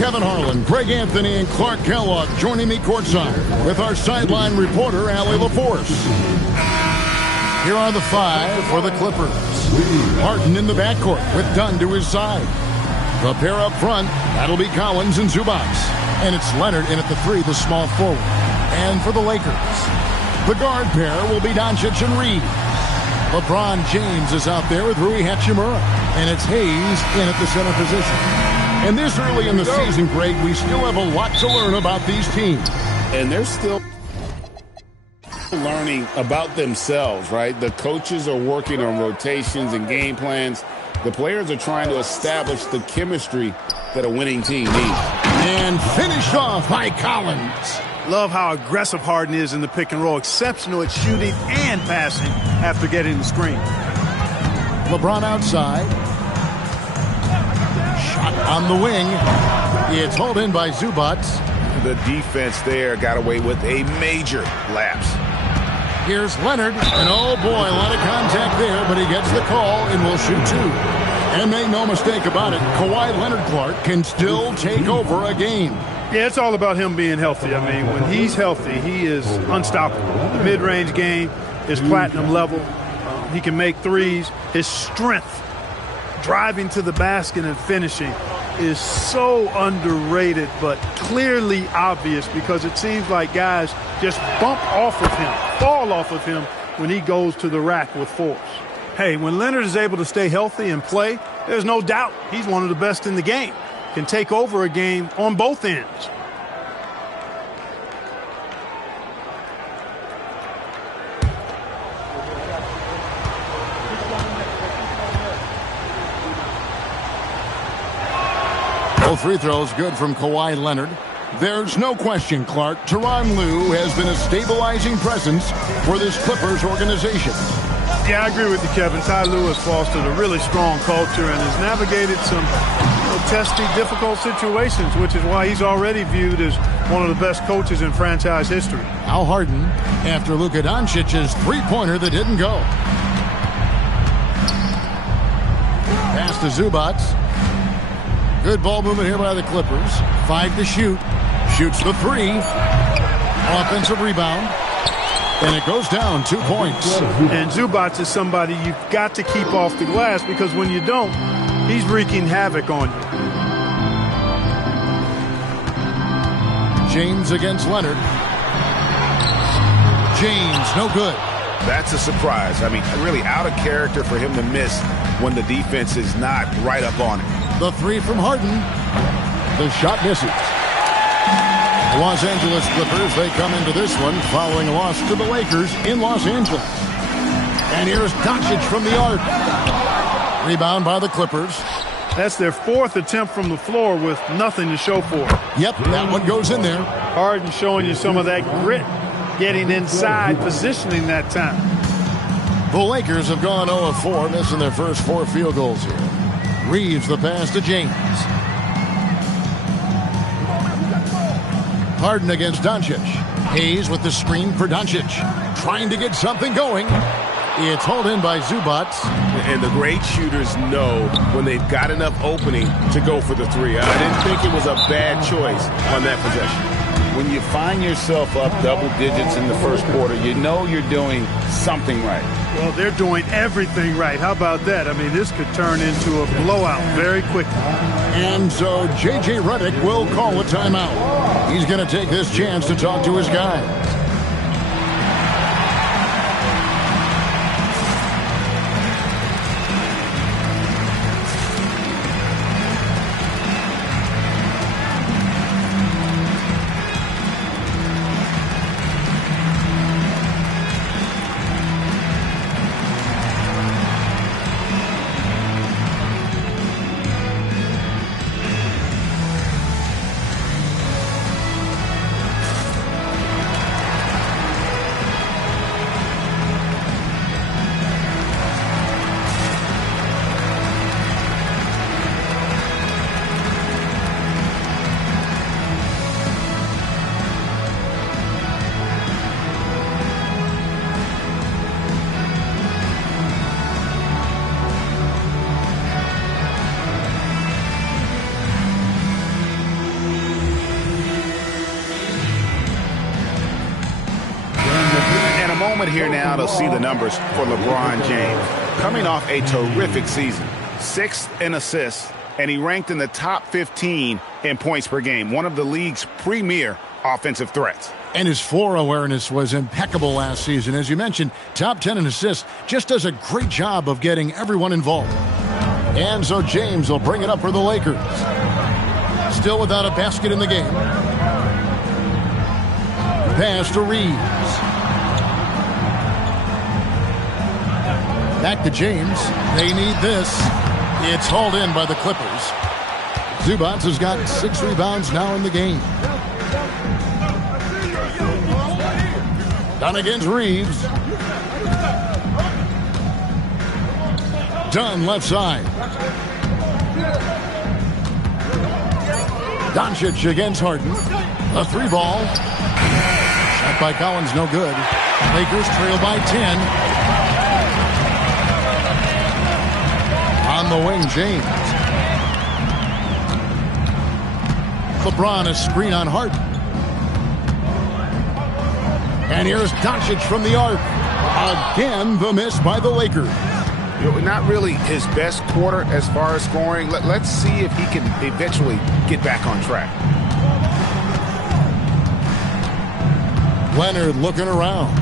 Kevin Harlan, Greg Anthony, and Clark Kellogg joining me courtside with our sideline reporter, Allie LaForce. Here are the five for the Clippers. Harden in the backcourt with Dunn to his side. The pair up front, that'll be Collins and Zubac. And it's Leonard in at the three, the small forward. And for the Lakers, the guard pair will be Doncic and Reed. LeBron James is out there with Rui Hachimura. And it's Hayes in at the center position. And this early in the season, Greg, we still have a lot to learn about these teams. And they're still learning about themselves, right? The coaches are working on rotations and game plans. The players are trying to establish the chemistry that a winning team needs. And finished off by Collins. Love how aggressive Harden is in the pick and roll. Exceptional at shooting and passing after getting the screen. LeBron outside. Shot on the wing. It's hauled in by Zubac. The defense there got away with a major lapse. Here's Leonard, and oh boy, a lot of contact there, but he gets the call and will shoot two. And make no mistake about it, Kawhi Leonard Clark can still take over a game. Yeah, it's all about him being healthy. I mean, when he's healthy, he is unstoppable. The mid-range game is platinum level. He can make threes. His strength, driving to the basket and finishing, is so underrated, but clearly obvious because it seems like guys just bump off of him, fall off of him when he goes to the rack with force. Hey, when Leonard is able to stay healthy and play, there's no doubt he's one of the best in the game. Can take over a game on both ends. Both free throws good from Kawhi Leonard. There's no question, Clark, Tyronn Lue has been a stabilizing presence for this Clippers organization. Yeah, I agree with you, Kevin. Ty Lue has fostered a really strong culture and has navigated some testy, difficult situations, which is why he's already viewed as one of the best coaches in franchise history. Al Harden after Luka Doncic's three-pointer that didn't go. Pass to Zubac. Good ball movement here by the Clippers. 5 to shoot. Shoots the three. Offensive rebound. And it goes down 2 points. And Zubac is somebody you've got to keep off the glass because when you don't, he's wreaking havoc on you. James against Leonard. James, no good. That's a surprise. I mean, really out of character for him to miss when the defense is not right up on it. The three from Harden. The shot misses. Los Angeles Clippers, they come into this one following a loss to the Lakers in Los Angeles. And here's Doncic from the arc. Rebound by the Clippers. That's their fourth attempt from the floor with nothing to show for it. Yep, that one goes in there. Harden showing you some of that grit, getting inside, positioning that time. The Lakers have gone 0 of 4, missing their first 4 field goals here. Reeves the pass to James. Harden against Doncic. Hayes with the screen for Doncic. Trying to get something going. It's hauled in by Zubac. And the great shooters know when they've got enough opening to go for the three. I didn't think it was a bad choice on that possession. When you find yourself up double digits in the first quarter, you know you're doing something right. Well, they're doing everything right. How about that? I mean, this could turn into a blowout very quickly. And so J.J. Redick will call a timeout. He's going to take this chance to talk to his guys. moment here now to see the numbers for LeBron James. Coming off a terrific season, 6th in assists, and he ranked in the top 15 in points per game, one of the league's premier offensive threats. And his floor awareness was impeccable last season. As you mentioned, top 10 in assists, just does a great job of getting everyone involved. And so James will bring it up for the Lakers. Still without a basket in the game. Pass to Reeves. Back to James. They need this. It's hauled in by the Clippers. Zubac has got 6 rebounds now in the game. Done against Reeves. Dunn left side. Doncic against Harden. A 3-ball. Shot by Collins, no good. Lakers trail by 10. On the wing, James. LeBron a screen on Harden. And here's Doncic from the arc. Again, the miss by the Lakers. Not really his best quarter as far as scoring. Let's see if he can eventually get back on track. Leonard looking around.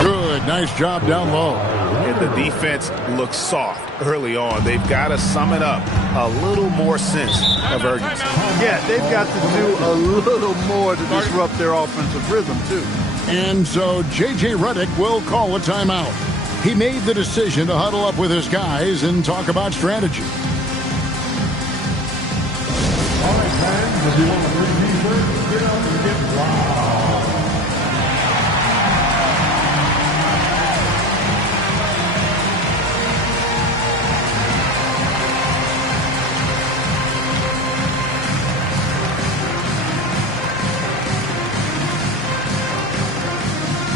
Good, nice job down low. And the defense looks soft early on. They've got to sum it up. A little more sense of urgency. Yeah, they've got to do a little more to disrupt their offensive rhythm, too. And so J.J. Redick will call a timeout. He made the decision to huddle up with his guys and talk about strategy. All right, fans, if you want to bring defense, get up and get wild.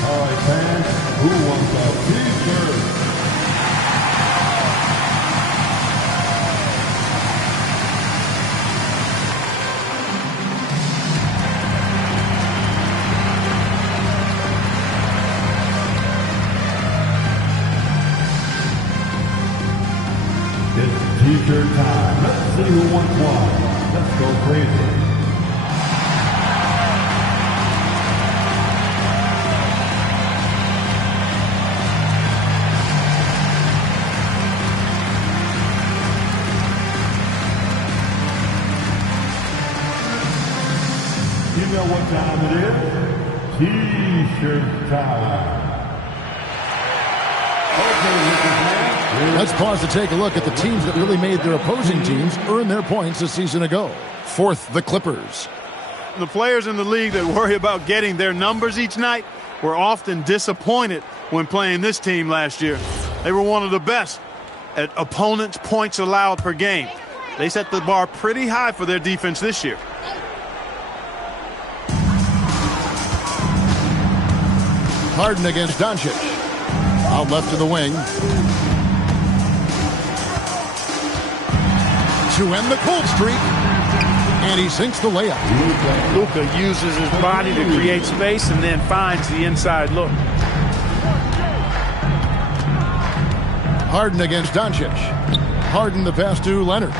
All right, fans, who wants a t-shirt? It's t-shirt time. Let's see who wants one. Let's go crazy. You know what time it is? T-shirt time. Let's pause to take a look at the teams that really made their opposing teams earn their points a season ago. 4th, the Clippers. The players in the league that worry about getting their numbers each night were often disappointed when playing this team last year. They were one of the best at opponents' points allowed per game. They set the bar pretty high for their defense this year. Harden against Doncic. Out left to the wing. To end the cold streak. And he sinks the layup. Luka uses his body to create space and then finds the inside look. Harden against Doncic. Harden the pass to Leonard.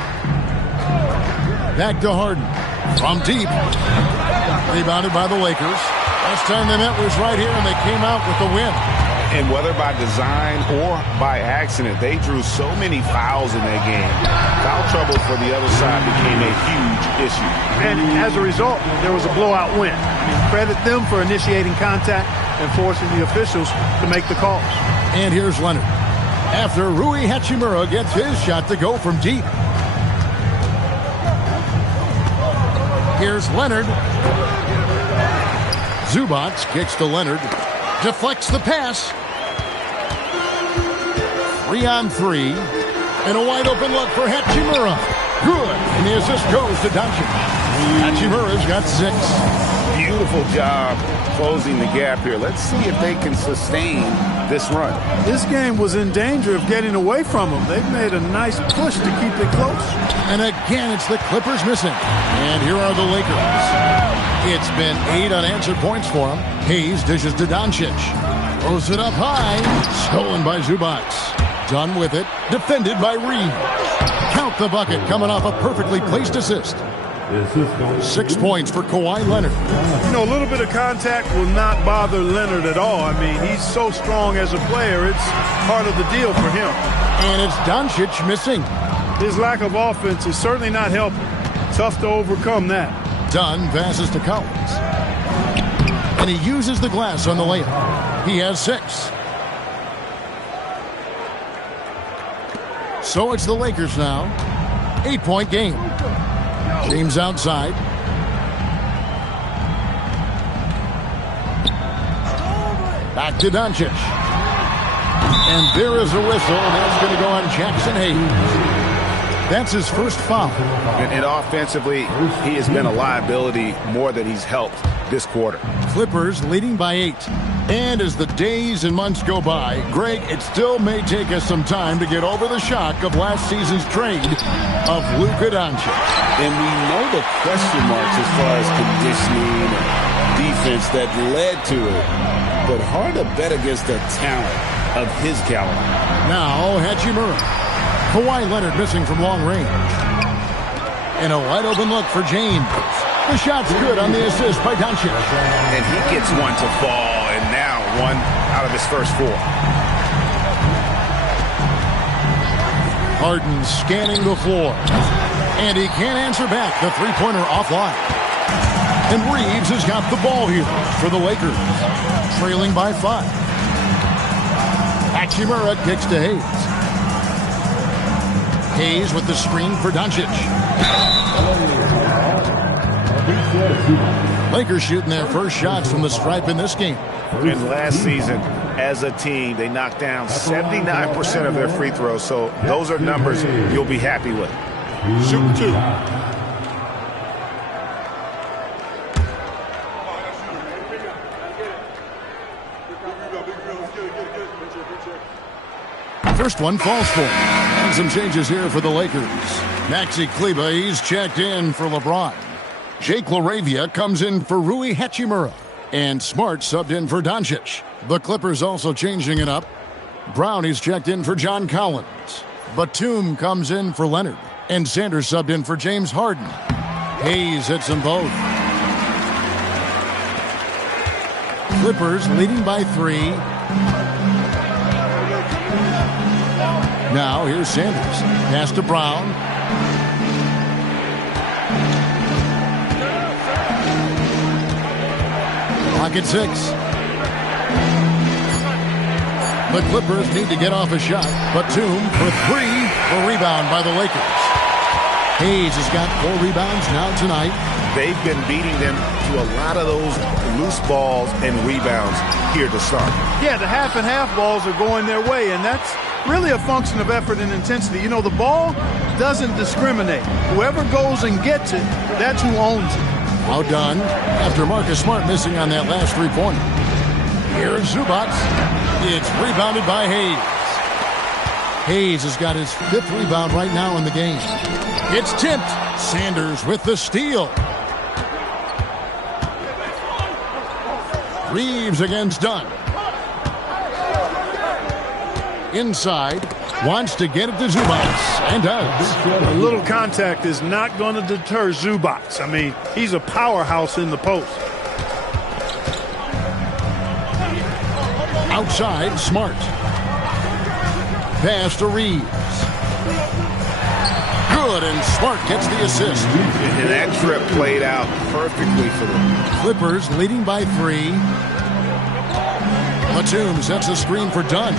Back to Harden. From deep. Rebounded by the Lakers. Last time they met was right here, and they came out with the win. And whether by design or by accident, they drew so many fouls in that game. Foul trouble for the other side became a huge issue. And as a result, there was a blowout win. I mean, credit them for initiating contact and forcing the officials to make the calls. And here's Leonard. After Rui Hachimura gets his shot to go from deep. Here's Leonard. Zubac kicks to Leonard. Deflects the pass. 3-on-3. And a wide open look for Hachimura. Good. And the assist goes to Doncic. Hachimura's got 6. Beautiful job closing the gap here. Let's see if they can sustain this run. This game was in danger of getting away from them. They've made a nice push to keep it close. And again, it's the Clippers missing. And here are the Lakers. It's been 8 unanswered points for them. Hayes dishes to Doncic. Throws it up high. Stolen by Zubac. Done with it. Defended by Reeves. Count the bucket coming off a perfectly placed assist. 6 points for Kawhi Leonard. You know, a little bit of contact will not bother Leonard at all. I mean, he's so strong as a player. It's part of the deal for him. And it's Doncic missing. His lack of offense is certainly not helping. Tough to overcome that. Dunn passes to Collins. And he uses the glass on the layup. He has 6. So it's the Lakers now. 8-point game. James outside. Back to Doncic. And there is a whistle, and that's going to go on Jackson Hayes. That's his first foul. And offensively, he has been a liability more than he's helped this quarter. Clippers leading by 8. And as the days and months go by, Greg, it still may take us some time to get over the shock of last season's trade of Luka Doncic. And we know the question marks as far as conditioning and defense that led to it. But hard to bet against the talent of his caliber. Now, Hachimura. Kawhi Leonard missing from long range. And a wide open look for James. The shot's good on the assist by Doncic. And he gets one to fall, and now one out of his first 4. Harden scanning the floor. And he can't answer back. The three-pointer offline. And Reeves has got the ball here for the Lakers. Trailing by 5. Hachimura kicks to Hayes. Hayes with the screen for Doncic. Lakers shooting their first shots from the stripe in this game. And last season, as a team, they knocked down 79% of their free throws. So those are numbers you'll be happy with. Shoot 2. First one falls for him. And some changes here for the Lakers. Maxi Kleber, he's checked in for LeBron. Jake LaRavia comes in for Rui Hachimura. And Smart subbed in for Doncic. The Clippers also changing it up. Brown, he's checked in for John Collins. Batum comes in for Leonard. And Sanders subbed in for James Harden. Hayes hits them both. Clippers leading by 3. Now here's Sanders. Pass to Brown. Pocket 6. The Clippers need to get off a shot. Batum for 3. A rebound by the Lakers. Hayes has got 4 rebounds now tonight. They've been beating them to a lot of those loose balls and rebounds here to start. Yeah, the half and half balls are going their way, and that's really a function of effort and intensity. You know, the ball doesn't discriminate. Whoever goes and gets it, that's who owns it. Outdone after Marcus Smart missing on that last 3-pointer. Here's Zubac. It's rebounded by Hayes. Hayes has got his 5th rebound right now in the game. It's tipped. Sanders with the steal. Reeves against Dunn. Inside. Wants to get it to Zubac. And does. A little contact is not going to deter Zubac. I mean, he's a powerhouse in the post. Outside, Smart. Pass to Reeves. Good, and Smart gets the assist. And that trip played out perfectly for them. Clippers leading by 3. Batum sets a screen for Dunn.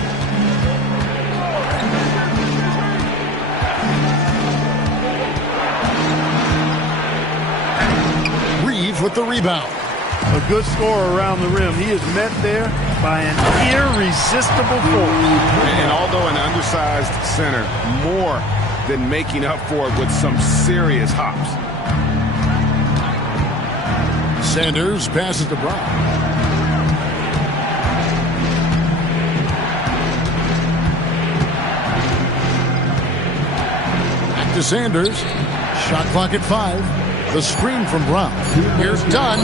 Reeves with the rebound. A good scorer around the rim. He is met there by an irresistible force. And although an undersized center, more than making up for it with some serious hops. Sanders passes to Brown. to Sanders. Shot clock at 5. The screen from Brown. Here's Dunn.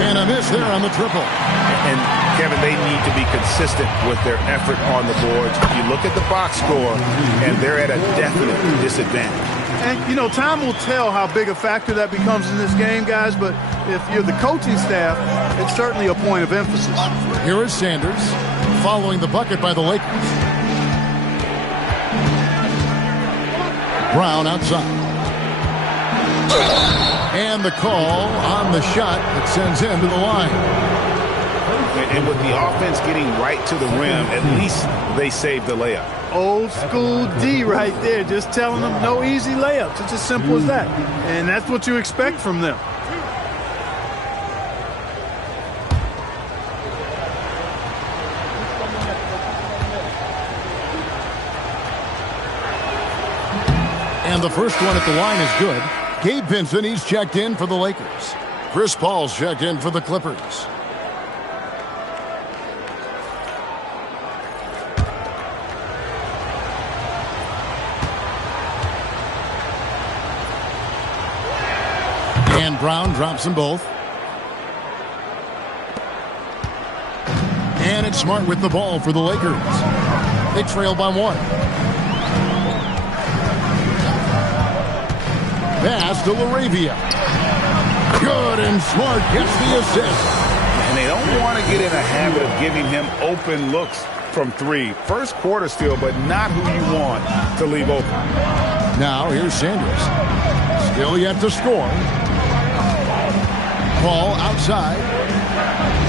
And a miss there on the triple. And, Kevin, they need to be consistent with their effort on the boards. You look at the box score, and they're at a definite disadvantage. And, you know, time will tell how big a factor that becomes in this game, guys, but if you're the coaching staff, it's certainly a point of emphasis. Here is Sanders following the bucket by the Lakers. Brown outside. And the call on the shot that sends him to the line. And with the offense getting right to the rim, at least they saved the layup. Old school D right there, just telling them no easy layups. It's as simple as that. And that's what you expect from them. And the first one at the line is good. Gabe Vincent, he's checked in for the Lakers. Chris Paul's checked in for the Clippers. And Brown drops them both. And it's Smart with the ball for the Lakers. They trail by 1. Pass to LaRavia. Good, and Smart gets the assist. And they don't want to get in a habit of giving him open looks from 3. First quarter still, but not who you want to leave open. Now here's Sanders. Still yet to score. Ball outside.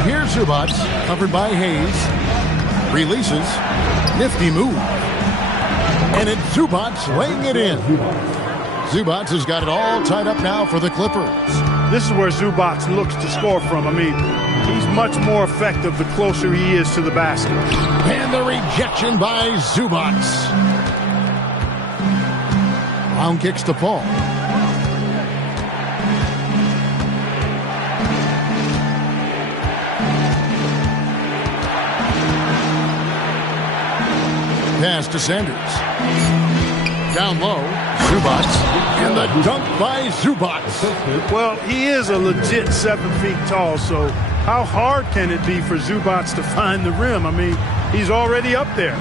Here's Zubac, covered by Hayes. Releases. Nifty move. And it's Zubac laying it in. Zubac has got it all tied up now for the Clippers. This is where Zubac looks to score from. I mean, he's much more effective the closer he is to the basket. And the rejection by Zubac. Brown kicks to Paul. Pass to Sanders. Down low, Zubac. And the dunk by Zubac. Well, he is a legit 7 feet tall, so how hard can it be for Zubac to find the rim? I mean, he's already up there.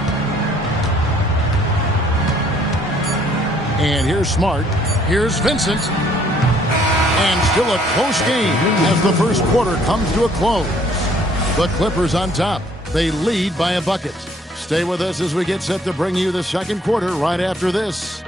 And here's Smart. Here's Vincent. And still a close game as the first quarter comes to a close. The Clippers on top. They lead by a bucket. Stay with us as we get set to bring you the second quarter right after this.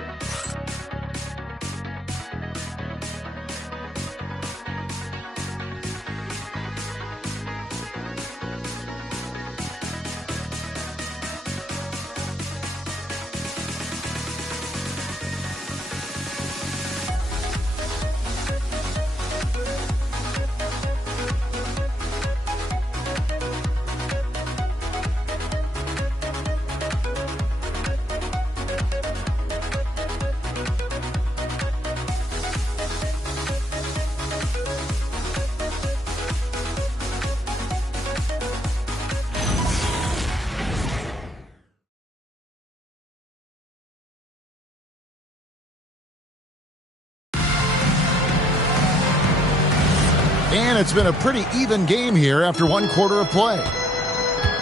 And it's been a pretty even game here after one quarter of play.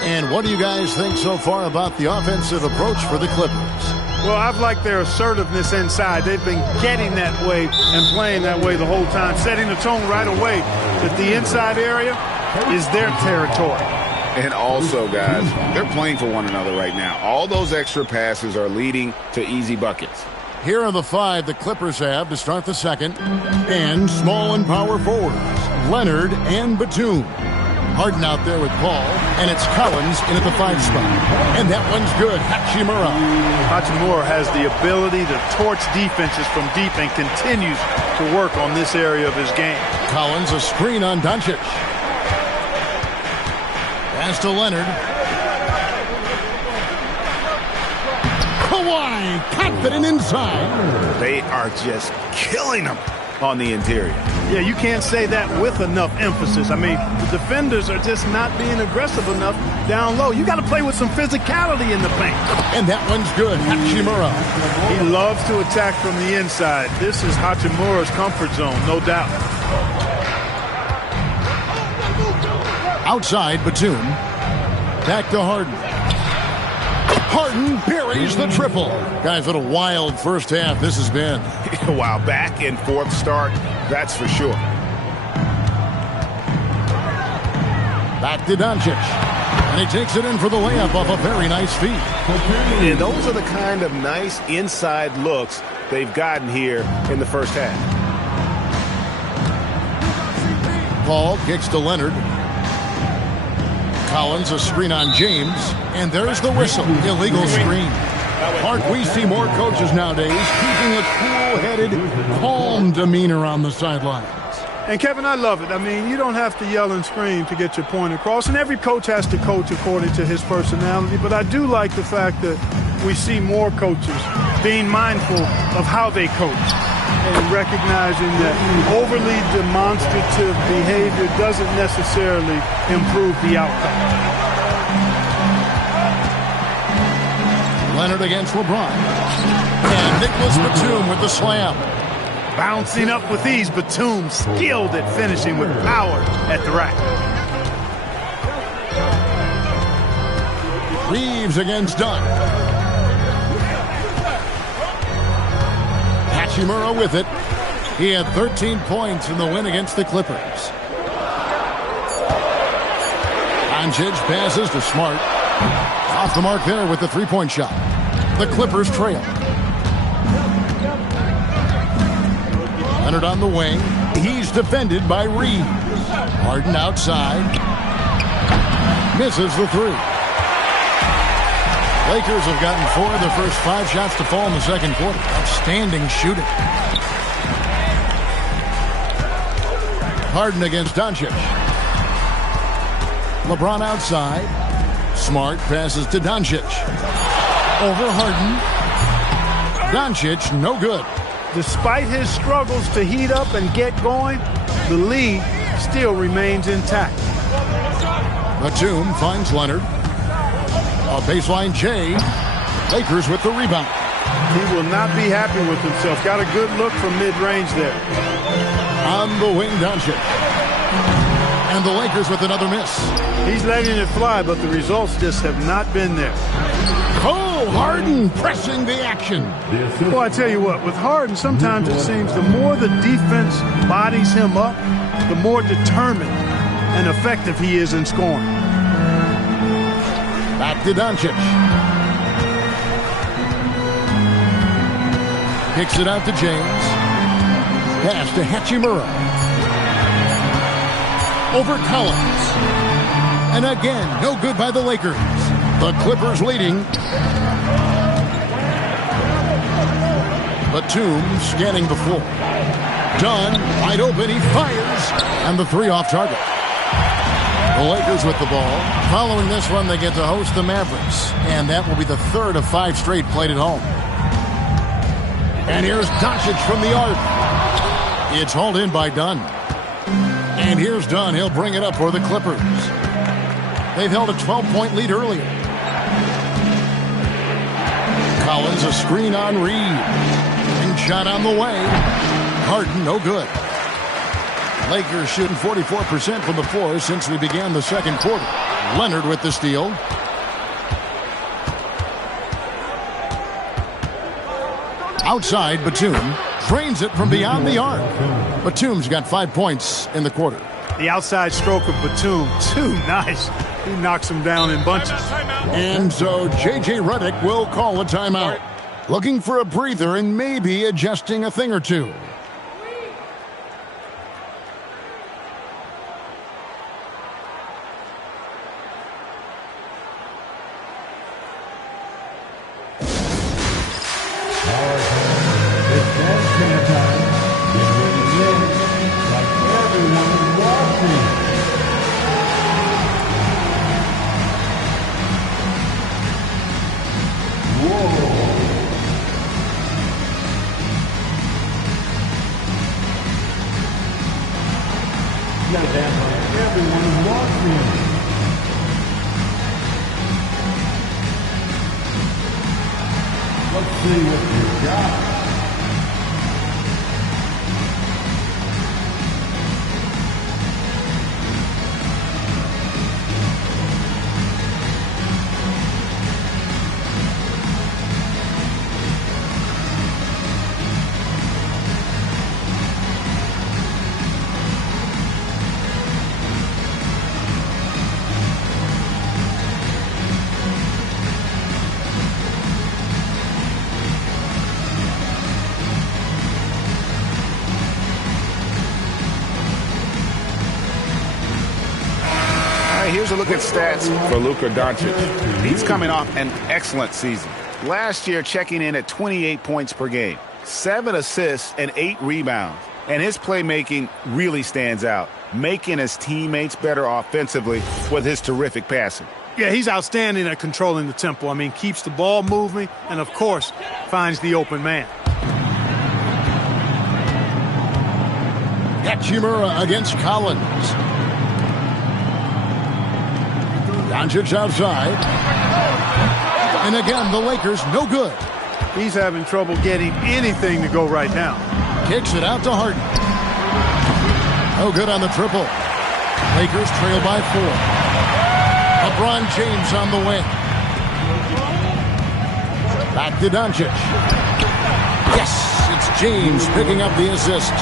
And what do you guys think so far about the offensive approach for the Clippers? Well, I've liked their assertiveness inside. They've been getting that way and playing that way the whole time, setting the tone right away that the inside area is their territory. And also, guys, they're playing for one another right now. All those extra passes are leading to easy buckets. Here are the 5 the Clippers have to start the second. And small and power forwards, Leonard and Batum. Harden out there with Paul, and it's Collins in at the 5 spot. And that one's good. Hachimura. Hachimura has the ability to torch defenses from deep and continues to work on this area of his game. Collins, a screen on Doncic. Pass to Leonard. Kawhi, confident inside. They are just killing them on the interior. Yeah, you can't say that with enough emphasis. I mean, the defenders are just not being aggressive enough down low. You got to play with some physicality in the paint. And that one's good. Hachimura. He loves to attack from the inside. This is Hachimura's comfort zone, no doubt. Outside, Batum. Back to Harden. Harden buries the triple. Guys, what a wild first half this has been. Wow, back and forth start, that's for sure. Back to Doncic. And he takes it in for the layup off a very nice feed. And those are the kind of nice inside looks they've gotten here in the first half. Paul kicks to Leonard. Collins, a screen on James, and there's the whistle. Illegal screen. Mark, we see more coaches nowadays keeping a cool-headed, calm demeanor on the sidelines. And, Kevin, I love it. I mean, you don't have to yell and scream to get your point across, and every coach has to coach according to his personality. But I do like the fact that we see more coaches being mindful of how they coach and recognizing that overly demonstrative behavior doesn't necessarily improve the outcome. Leonard against LeBron. And Nicholas Batum with the slam. Bouncing up with ease, Batum skilled at finishing with power at the rack. Reeves against Dunn. Hachimura with it. He had 13 points in the win against the Clippers. Doncic passes to Smart. Off the mark there with the three-point shot. The Clippers trail. Leonard on the wing. He's defended by Reeves. Harden outside. Misses the three. Lakers have gotten 4 of their first 5 shots to fall in the second quarter. Outstanding shooting. Harden against Doncic. LeBron outside. Smart passes to Doncic. Over Harden. Doncic, no good. Despite his struggles to heat up and get going, the lead still remains intact. Batum finds Leonard. A baseline J. Lakers with the rebound. He will not be happy with himself. Got a good look from mid-range there. On the wing, Doncic. And the Lakers with another miss. He's letting it fly, but the results just have not been there. Cole Harden pressing the action. Well, I tell you what, with Harden, sometimes it seems the more the defense bodies him up, the more determined and effective he is in scoring. Back to Doncic. Kicks it out to James. Pass to Hachimura. Over Collins. And again, no good by the Lakers. The Clippers leading. Batum scanning the floor. Dunn, wide open, he fires. And the three off target. The Lakers with the ball. Following this one, they get to host the Mavericks. And that will be the third of 5 straight played at home. And here's Doncic from the arc. It's hauled in by Dunn. And here's Dunn. He'll bring it up for the Clippers. They've held a 12-point lead earlier. Collins, a screen on Reed. And shot on the way. Harden, no good. Lakers shooting 44% from the floor since we began the second quarter. Leonard with the steal. Outside, Batum drains it from beyond the arc. Batum's got 5 points in the quarter. The outside stroke of Batum, too nice. He knocks him down in bunches. And so J.J. Redick will call a timeout. Looking for a breather and maybe adjusting a thing or two. Everyone is watching. Let's see what you got. Here's a look at stats for Luka Doncic. He's coming off an excellent season. Last year, checking in at 28 points per game, 7 assists and 8 rebounds. And his playmaking really stands out, making his teammates better offensively with his terrific passing. Yeah, he's outstanding at controlling the tempo. I mean, keeps the ball moving and, of course, finds the open man. Hachimura against Collins. Doncic outside. And again, the Lakers no good. He's having trouble getting anything to go right now. Kicks it out to Harden. No good on the triple. Lakers trail by 4. LeBron James on the wing. Back to Doncic. Yes, it's James picking up the assist.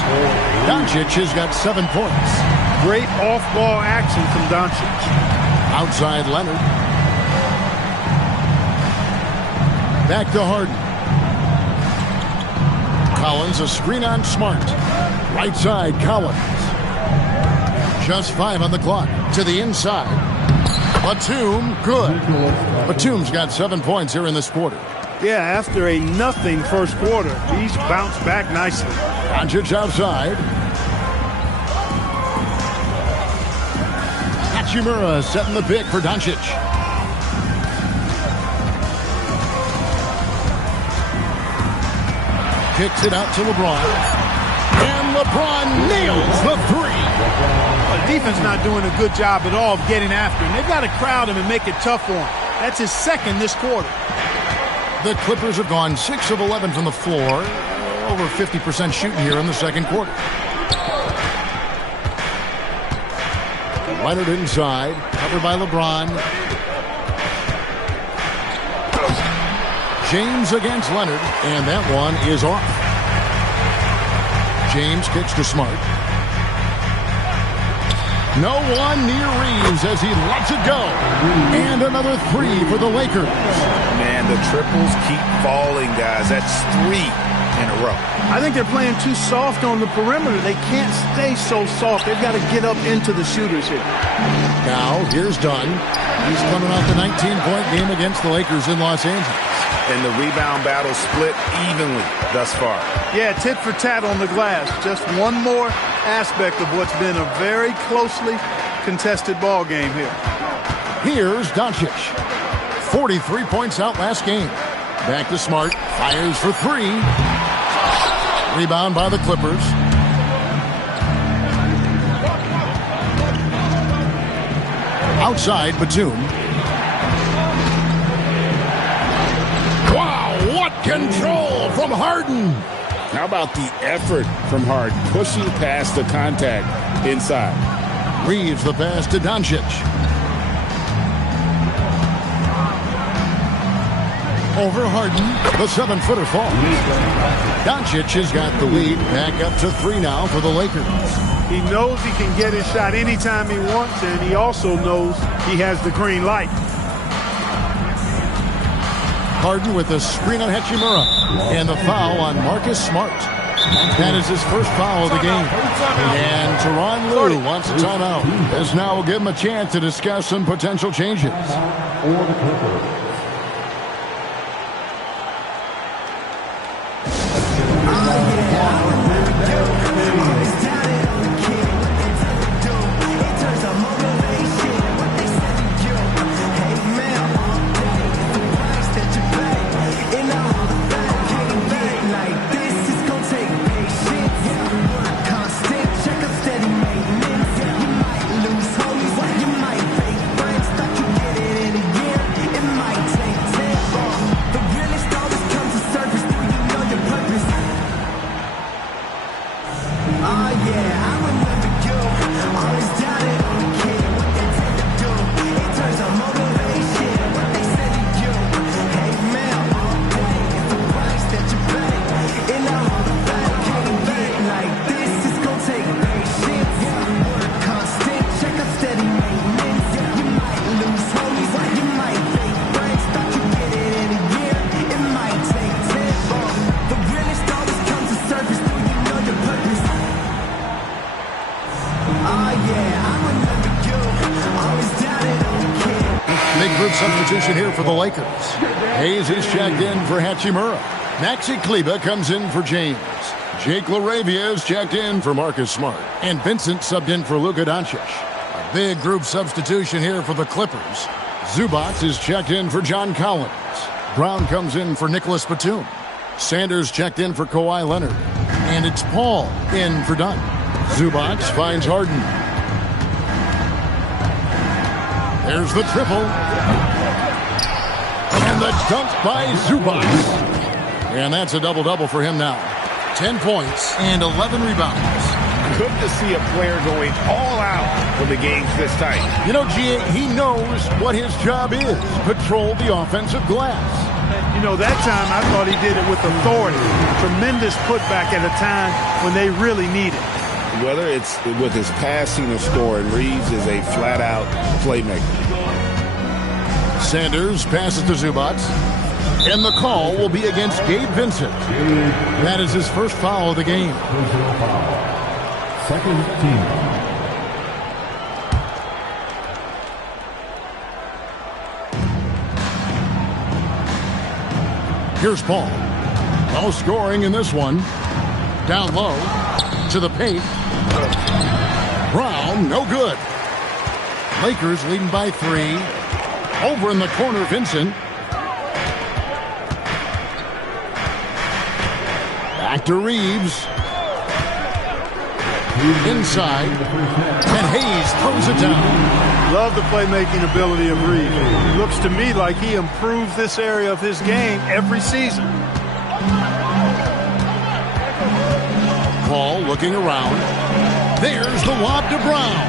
Doncic has got 7 points. Great off-ball action from Doncic. Outside Leonard. Back to Harden. Collins, a screen on Smart. Right side, Collins. Just 5 on the clock. To the inside. Batum, good. Batum's got 7 points here in this quarter. Yeah, after a nothing first quarter, he's bounced back nicely. Doncic outside. Hachimura setting the pick for Doncic. Kicks it out to LeBron. And LeBron nails the 3. Well, the defense not doing a good job at all of getting after him. They've got to crowd him and make it tough for him. That's his second this quarter. The Clippers have gone 6 of 11 from the floor. Over 50% shooting here in the second quarter. Leonard inside, covered by LeBron. James against Leonard, and that one is off. James kicks to Smart. No one near Reeves as he lets it go. And another 3 for the Lakers. Man, the triples keep falling, guys. That's 3 in a row. I think they're playing too soft on the perimeter. They can't stay so soft. They've got to get up into the shooters here. Now, here's Dunn. He's coming off the 19-point game against the Lakers in Los Angeles. And the rebound battle split evenly thus far. Yeah, tit for tat on the glass. Just one more aspect of what's been a very closely contested ball game here. Here's Doncic. 43 points out last game. Back to Smart. Fires for 3. Rebound by the Clippers. Outside, Batum. Wow, what control from Harden. How about the effort from Harden, pushing past the contact inside. Reeves the pass to Doncic. Over Harden, the 7-footer falls. Doncic has got the lead, back up to 3 now for the Lakers. He knows he can get his shot anytime he wants, and he also knows he has the green light. Harden with a screen on Hachimura, and the foul on Marcus Smart. That is his first foul of the game. And Tyronn Lue wants a timeout. This now will give him a chance to discuss some potential changes. Oh yeah, I remember you. Always doubted on the kid, what they tend to do. It turns out motivation, what they said to you. Hey man, all day, it's the price that you pay. In the Hall of Fame, can't get like this. It's gonna take patience. Work constant, check up steady maintenance. You might lose homies, you might fake friends. Thought you get it in a year, it might take 10. The realest always comes to surface. Do you know your purpose? Oh yeah, I remember you. Always doubted on the kid. Big group substitution here for the Lakers. Hayes is checked in for Hachimura. Maxi Kleba comes in for James. Jake LaRavia is checked in for Marcus Smart. And Vincent subbed in for Luka Doncic. A big group substitution here for the Clippers. Zubac is checked in for John Collins. Brown comes in for Nicholas Batum. Sanders checked in for Kawhi Leonard. And it's Paul in for Dunn. Zubac finds Harden. There's the triple. And the dunk by Zubac. And that's a double-double for him now. 10 points and 11 rebounds. Good to see a player going all out when the game's this tight. You know, G.A., he knows what his job is. Patrol the offensive glass. You know, that time I thought he did it with authority. Tremendous putback at a time when they really need it. Whether it's with his passing or scoring, Reeves is a flat-out playmaker. Sanders passes to Zubac. And the call will be against Gabe Vincent. That is his first foul of the game. Personal foul. Second team. Here's Paul. No scoring in this one. Down low to the paint. Brown, no good. Lakers leading by 3. Over in the corner, Vincent. Back to Reeves. Inside. And Hayes throws it down. Love the playmaking ability of Reeves. Looks to me like he improves this area of his game every season. Paul looking around. There's the lob to Brown.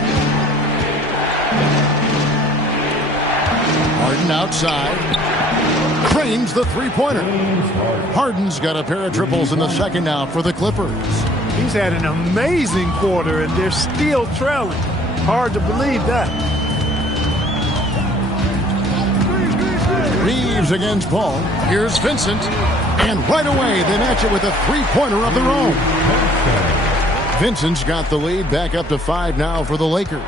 Harden outside. Cranes the three-pointer. Harden's got a pair of triples in the second now for the Clippers. He's had an amazing quarter, and they're still trailing. Hard to believe that. Reeves against Paul. Here's Vincent. And right away, they match it with a three-pointer of their own. Vincent's got the lead back up to 5 now for the Lakers.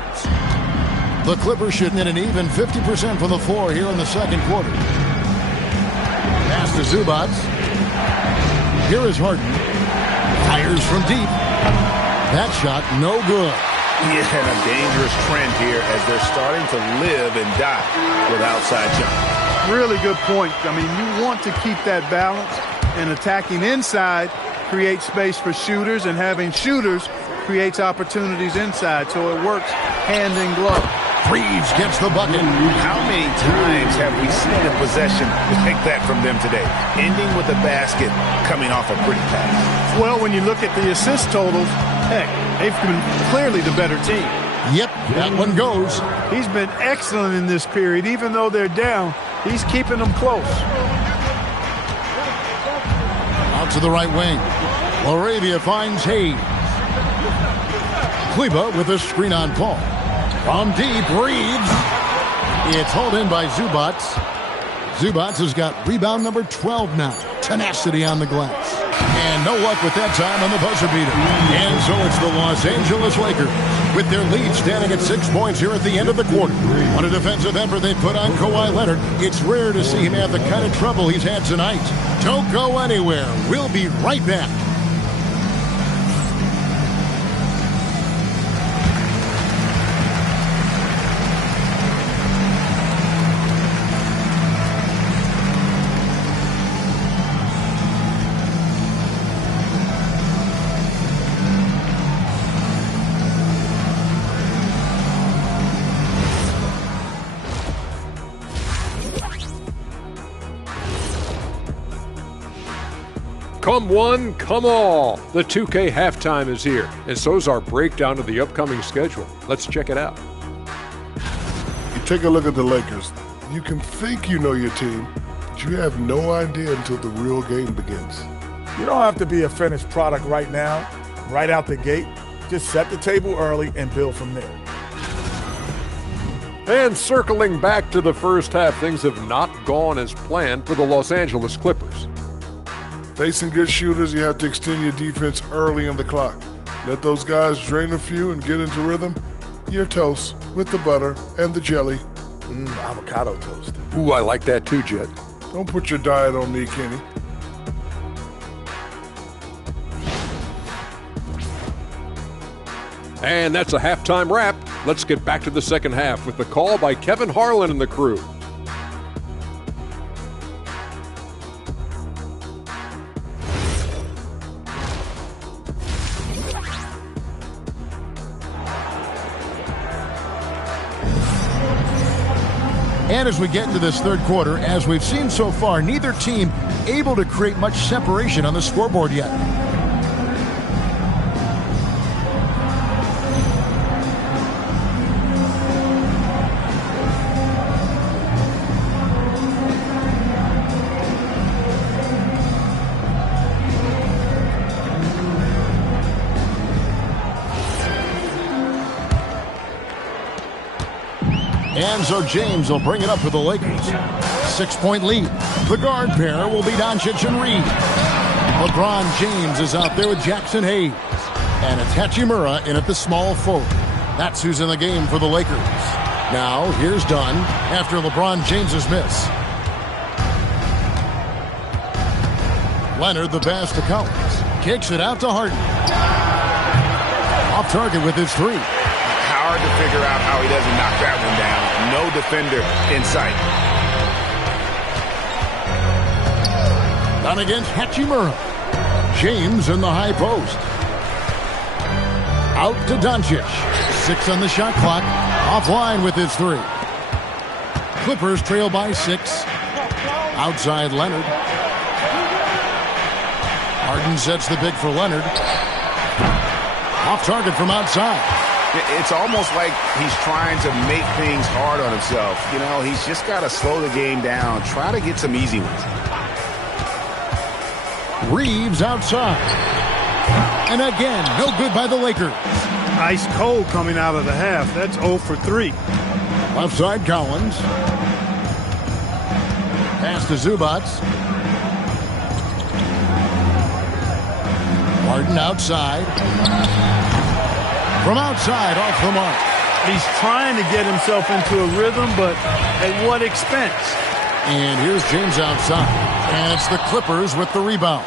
The Clippers shooting at an even 50% from the floor here in the second quarter. Pass to Zubac. Here is Harden. Fires from deep. That shot, no good. Yeah, and a dangerous trend here as they're starting to live and die with outside shots. Really good point. I mean, you want to keep that balance, and attacking inside creates space for shooters, and having shooters creates opportunities inside, so it works hand in glove. Reeves gets the bucket. How many times have we seen a possession like that from them today? Ending with a basket coming off a pretty pass. Well, when you look at the assist totals, heck, they've been clearly the better team. Yep, that one goes. He's been excellent in this period. Even though they're down, he's keeping them close. Out to the right wing. LaRavia finds Hayes. Kleba with a screen on Paul. From deep, Reeves. It's hauled in by Zubac. Zubac has got rebound number 12 now. Tenacity on the glass. And no luck with that time on the buzzer beater. And so it's the Los Angeles Lakers with their lead standing at 6 points here at the end of the quarter. What a defensive effort they put on Kawhi Leonard. It's rare to see him have the kind of trouble he's had tonight. Don't go anywhere. We'll be right back. Come one, come all. The 2K halftime is here, and so's our breakdown of the upcoming schedule. Let's check it out. You take a look at the Lakers. You can think you know your team, but you have no idea until the real game begins. You don't have to be a finished product right now, right out the gate. Just set the table early and build from there. And circling back to the first half, things have not gone as planned for the Los Angeles Clippers. Facing good shooters, you have to extend your defense early in the clock. Let those guys drain a few and get into rhythm. You're toast with the butter and the jelly. Avocado toast. Ooh, I like that too, Jet. Don't put your diet on me, Kenny. And that's a halftime wrap. Let's get back to the second half with the call by Kevin Harlan and the crew. And as we get into this third quarter, as we've seen so far, neither team able to create much separation on the scoreboard yet. And so James will bring it up for the Lakers. 6-point lead. The guard pair will be Doncic and Reed. LeBron James is out there with Jackson Hayes. And it's Hachimura in at the small forward. That's who's in the game for the Lakers. Now, here's Dunn after LeBron James's miss. Leonard the pass to Collins. Kicks it out to Harden. Off target with his three. Hard to figure out how he doesn't knock that one down. No defender in sight. Down against Hachimura. James in the high post. Out to Doncic. 6 on the shot clock. Offline with his three. Clippers trail by 6. Outside Leonard. Harden sets the big for Leonard. Off target from outside. It's almost like he's trying to make things hard on himself. You know, he's just got to slow the game down, try to get some easy ones. Reeves outside. And again, no good by the Lakers. Ice cold coming out of the half. That's 0 for 3. Left side Collins. Pass to Zubac. Harden outside. From outside, off the mark. He's trying to get himself into a rhythm, but at what expense? And here's James outside. And it's the Clippers with the rebound.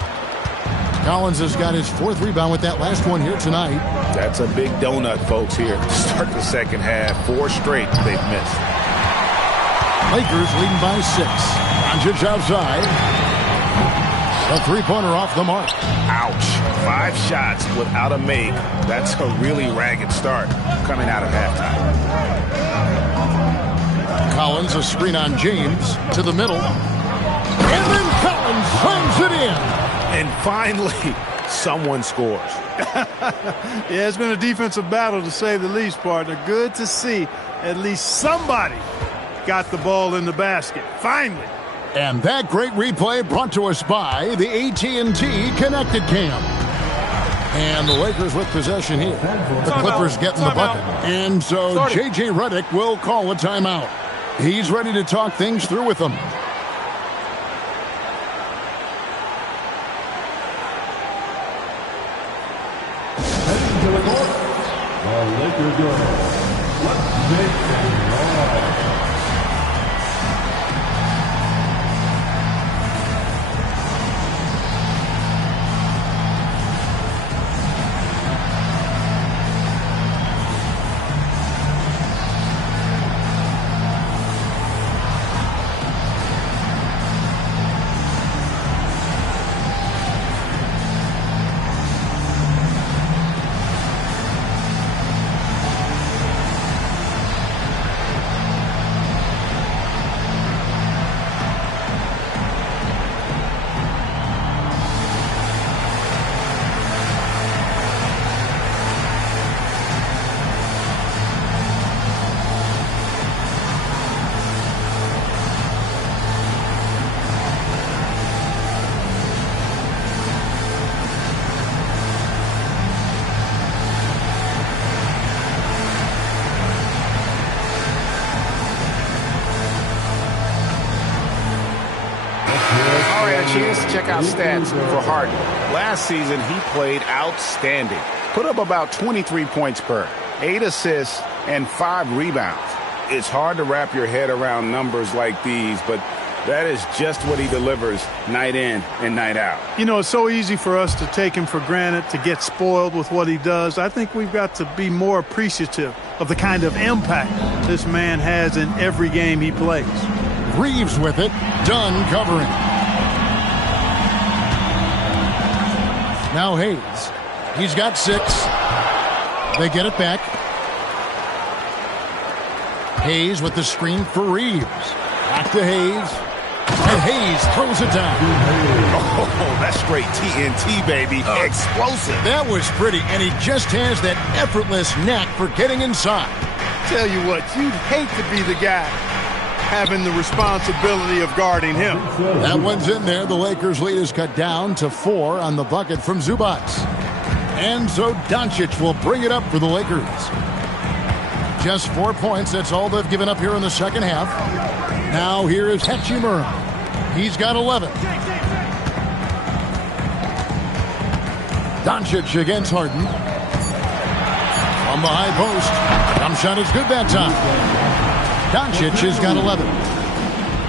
Collins has got his 4th rebound with that last one here tonight. That's a big donut, folks, here to start the second half. 4 straight they've missed. Lakers leading by 6. Doncic outside. A three-pointer off the mark. Ouch. 5 shots without a make. That's a really ragged start coming out of halftime. Collins, a screen on James to the middle. And then Collins slams it in. And finally, someone scores. Yeah, it's been a defensive battle to say the least, partner. Good to see at least somebody got the ball in the basket. Finally. And that great replay brought to us by the AT&T Connected Cam. And the Lakers with possession here. The Clippers getting the bucket. And so J.J. Redick will call a timeout. He's ready to talk things through with them. Heading to the court, the Lakers go. Let's make it right. chance to check out stats for Harden. Last season, he played outstanding. Put up about 23 points per, 8 assists, and 5 rebounds. It's hard to wrap your head around numbers like these, but that is just what he delivers night in and night out. You know, it's so easy for us to take him for granted, to get spoiled with what he does. I think we've got to be more appreciative of the kind of impact this man has in every game he plays. Reeves with it. Dunn covering. Now Hayes. He's got 6. They get it back. Hayes with the screen for Reeves. Back to Hayes. And Hayes throws it down. Oh, that's straight TNT, baby. Explosive. That was pretty, and he just has that effortless knack for getting inside. Tell you what, you'd hate to be the guy having the responsibility of guarding him. That one's in there. The Lakers' lead is cut down to 4 on the bucket from Zubac. And so Doncic will bring it up for the Lakers. Just 4 points. That's all they've given up here in the second half. Now here is Hachimura. He's got 11. Doncic against Harden. From the high post. Jump shot is good that time. Doncic has got 11.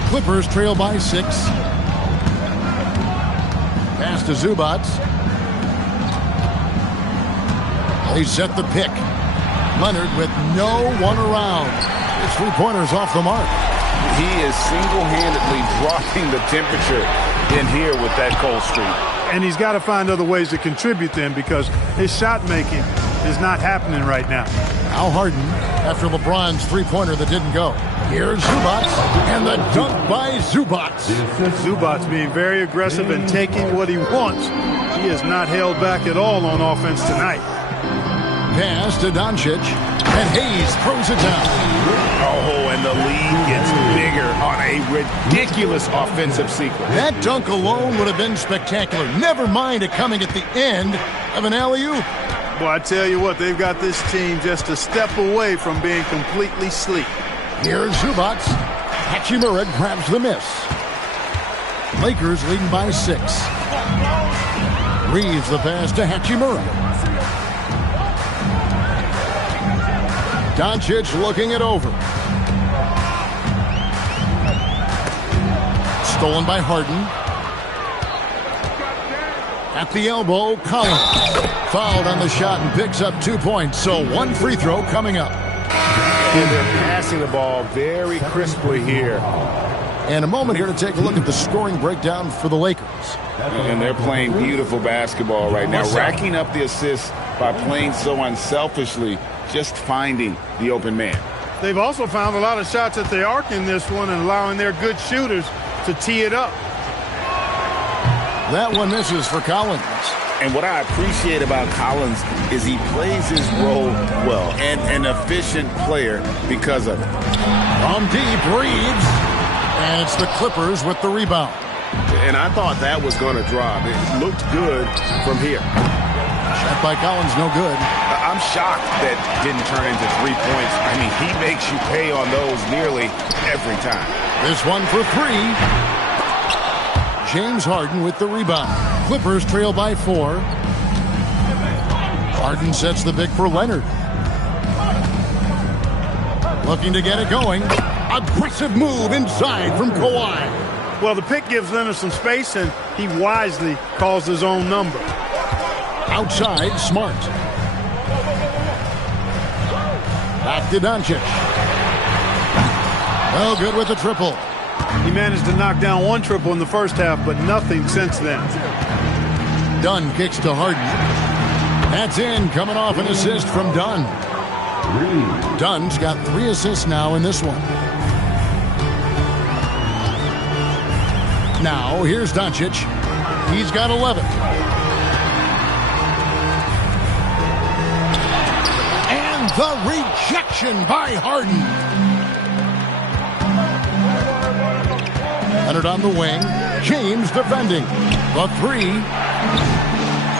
Clippers trail by 6. Pass to Zubac. They set the pick. Leonard with no one around. His three-pointer's off the mark. He is single-handedly dropping the temperature in here with that cold streak. And he's got to find other ways to contribute then, because his shot making is not happening right now. Now Harden after LeBron's three-pointer that didn't go. Here's Zubac, and the dunk by Zubac. Zubac being very aggressive and taking what he wants. He has not held back at all on offense tonight. Pass to Doncic, and Hayes throws it down. Oh, and the lead gets bigger on a ridiculous offensive sequence. That dunk alone would have been spectacular. Never mind it coming at the end of an alley-oop. Well, I tell you what, they've got this team just a step away from being completely asleep. Here's Zubac. Hachimura grabs the miss. Lakers leading by 6. Reeves the pass to Hachimura. Doncic looking it over. Stolen by Harden. At the elbow, Collins. Fouled on the shot and picks up 2 points. So 1 free throw coming up. And they're passing the ball very crisply here. And a moment here to take a look at the scoring breakdown for the Lakers. And they're playing beautiful basketball right now, racking up the assists by playing so unselfishly, just finding the open man. They've also found a lot of shots at the arc in this one and allowing their good shooters to tee it up. That one misses for Collins. And what I appreciate about Collins is he plays his role well, and an efficient player because of it. From deep, Reeves. And it's the Clippers with the rebound. And I thought that was going to drop. It looked good from here. Shot by Collins, no good. I'm shocked that didn't turn into 3 points. I mean, he makes you pay on those nearly every time. This one for 3. James Harden with the rebound. Clippers trail by 4. Harden sets the pick for Leonard. Looking to get it going. Aggressive move inside from Kawhi. Well, the pick gives Leonard some space, and he wisely calls his own number. Outside, Smart. Back to Doncic. Well, good with the triple. He managed to knock down 1 triple in the first half, but nothing since then. Dunn kicks to Harden. That's in, coming off an assist from Dunn. Dunn's got 3 assists now in this one. Now, here's Doncic. He's got 11. And the rejection by Harden. Leonard on the wing. James defending. The 3.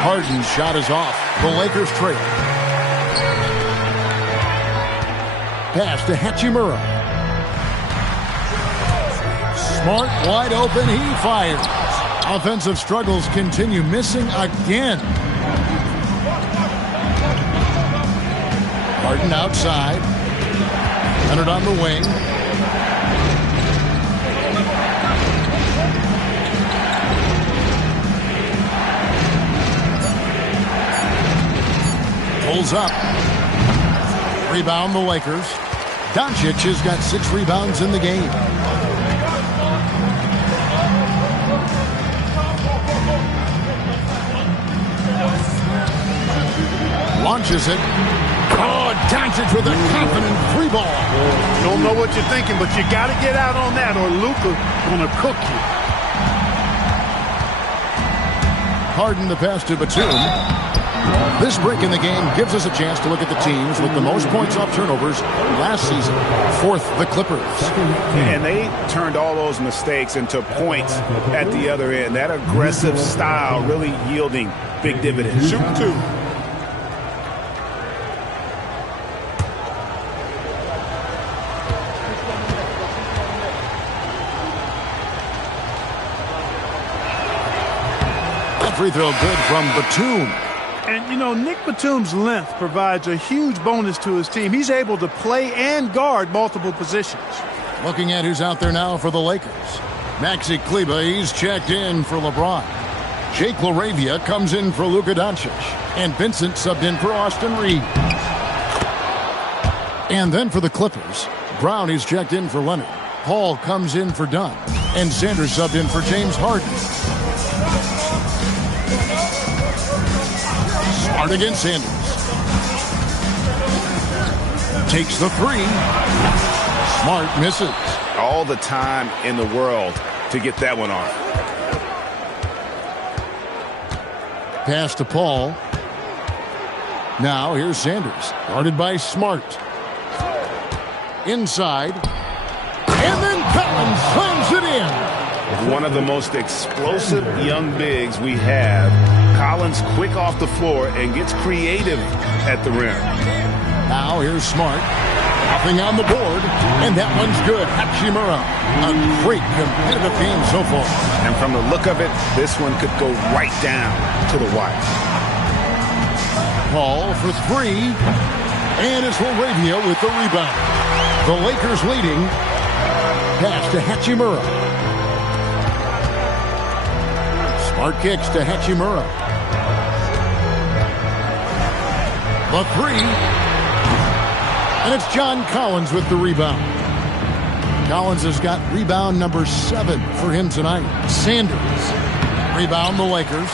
Harden's shot is off. The Lakers trail. Pass to Hachimura. Smart wide open. He fires. Offensive struggles continue, missing again. Harden outside. Leonard on the wing. Pulls up. Rebound the Lakers. Doncic has got 6 rebounds in the game. Launches it. Oh, Doncic with a confident 3 ball. You don't know what you're thinking, but you got to get out on that or Luka going to cook you. Harden the pass to Batum. This break in the game gives us a chance to look at the teams with the most points off turnovers last season. 4th, the Clippers. And they turned all those mistakes into points at the other end. That aggressive style really yielding big dividends. Shoot 2. Free throw good from Batum. And, you know, Nick Batum's length provides a huge bonus to his team. He's able to play and guard multiple positions. Looking at who's out there now for the Lakers. Maxi Kleber, he's checked in for LeBron. Jake LaRavia comes in for Luka Doncic. And Vincent subbed in for Austin Reeves. And then for the Clippers, Brown, he's checked in for Leonard. Paul comes in for Dunn. And Sanders subbed in for James Harden. Smart against Sanders. Takes the 3. Smart misses. All the time in the world to get that one off. Pass to Paul. Now here's Sanders. Guarded by Smart. Inside. And then Collins slams it in. One of the most explosive young bigs we have. Collins quick off the floor and gets creative at the rim. Now here's Smart. Nothing on the board. And that one's good. Hachimura. A great competitive game so far. And from the look of it, this one could go right down to the wire. Paul for 3. And it's LaRavia with the rebound. The Lakers leading. Pass to Hachimura. Smart kicks to Hachimura. The 3. And it's John Collins with the rebound. Collins has got rebound number 7 for him tonight. Sanders. Rebound the Lakers.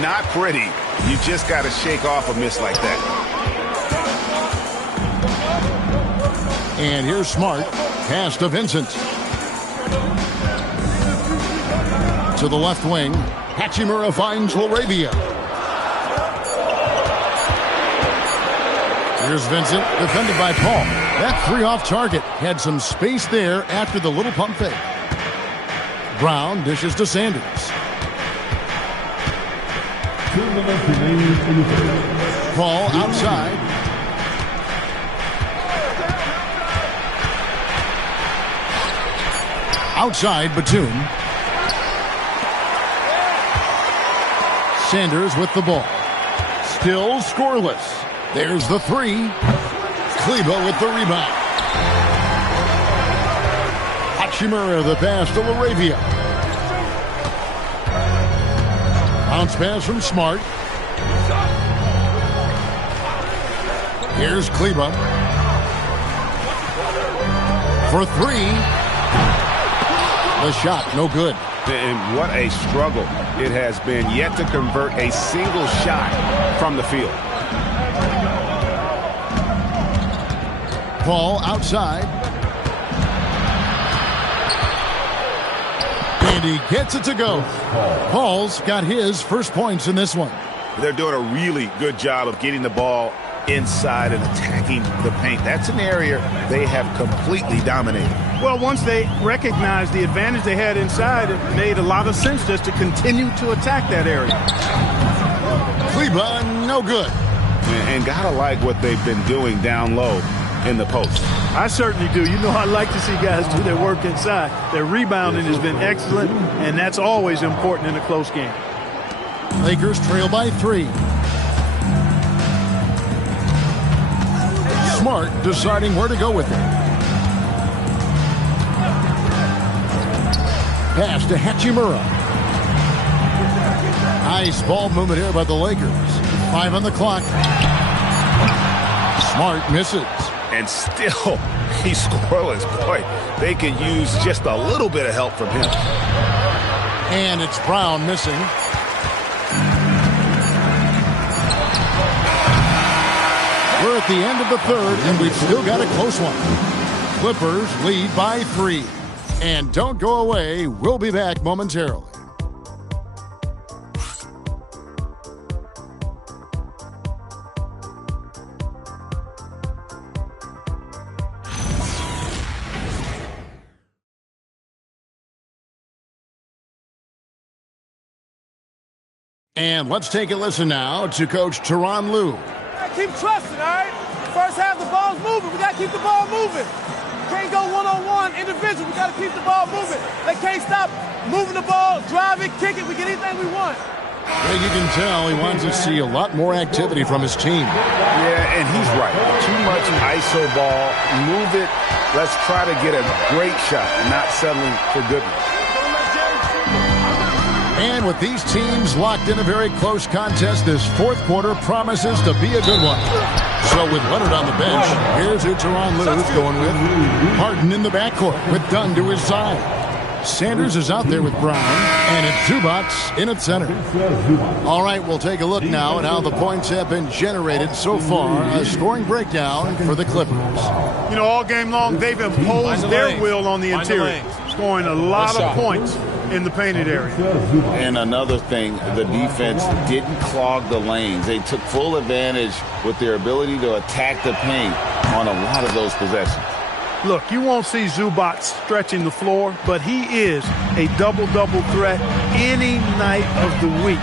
Not pretty. You just got to shake off a miss like that. And here's Smart. Pass to Vincent. To the left wing. Hachimura finds LaRavia. Here's Vincent, defended by Paul. That 3 off target. Had some space there after the little pump fake. Brown dishes to Sanders. 2 minutes remaining in the third. Paul outside. Outside, Batum. Sanders with the ball. Still scoreless. There's the 3. Kleber with the rebound. Hachimura the pass to LaRavia. Bounce pass from Smart. Here's Kleber. For 3. The shot, no good. And what a struggle it has been yet to convert a single shot from the field. Paul outside. And he gets it to go. Paul's got his first points in this one. They're doing a really good job of getting the ball inside and attacking the paint. That's an area they have completely dominated. Well, once they recognized the advantage they had inside, it made a lot of sense just to continue to attack that area. Kleber, no good. And gotta like what they've been doing down low. in the post. I certainly do. You know, I like to see guys do their work inside. Their rebounding has been excellent, and that's always important in a close game. Lakers trail by 3. Smart deciding where to go with it. Pass to Hachimura. Nice ball movement here by the Lakers. 5 on the clock. Smart misses. And still, he's scoreless. Boy, they could use just a little bit of help from him. And it's Brown missing. We're at the end of the third, and we've still got a close one. Clippers lead by 3. And don't go away. We'll be back momentarily. And let's take a listen now to Coach Tyronn Lue. Keep trusting, all right? First half, the ball's moving. We got to keep the ball moving. Can't go one-on-one, individual. We got to keep the ball moving. They can't stop moving the ball, drive it, kick it. We get anything we want. Well, you can tell he wants to see a lot more activity from his team. Yeah, and he's right. Too much ISO ball. Move it. Let's try to get a great shot, not settling for good ones. And with these teams locked in a very close contest, this fourth quarter promises to be a good one. So with Leonard on the bench, here's who Tyronn Lue's going with. Harden in the backcourt with Dunn to his side. Sanders is out there with Brown, and it's Zubac in at center. All right, we'll take a look now at how the points have been generated so far. A scoring breakdown for the Clippers. You know, all game long, they've imposed their will on the interior, scoring a lot of points in the painted area. And another thing, the defense didn't clog the lanes. They took full advantage with their ability to attack the paint on a lot of those possessions. Look, you won't see Zubac stretching the floor, but he is a double-double threat any night of the week.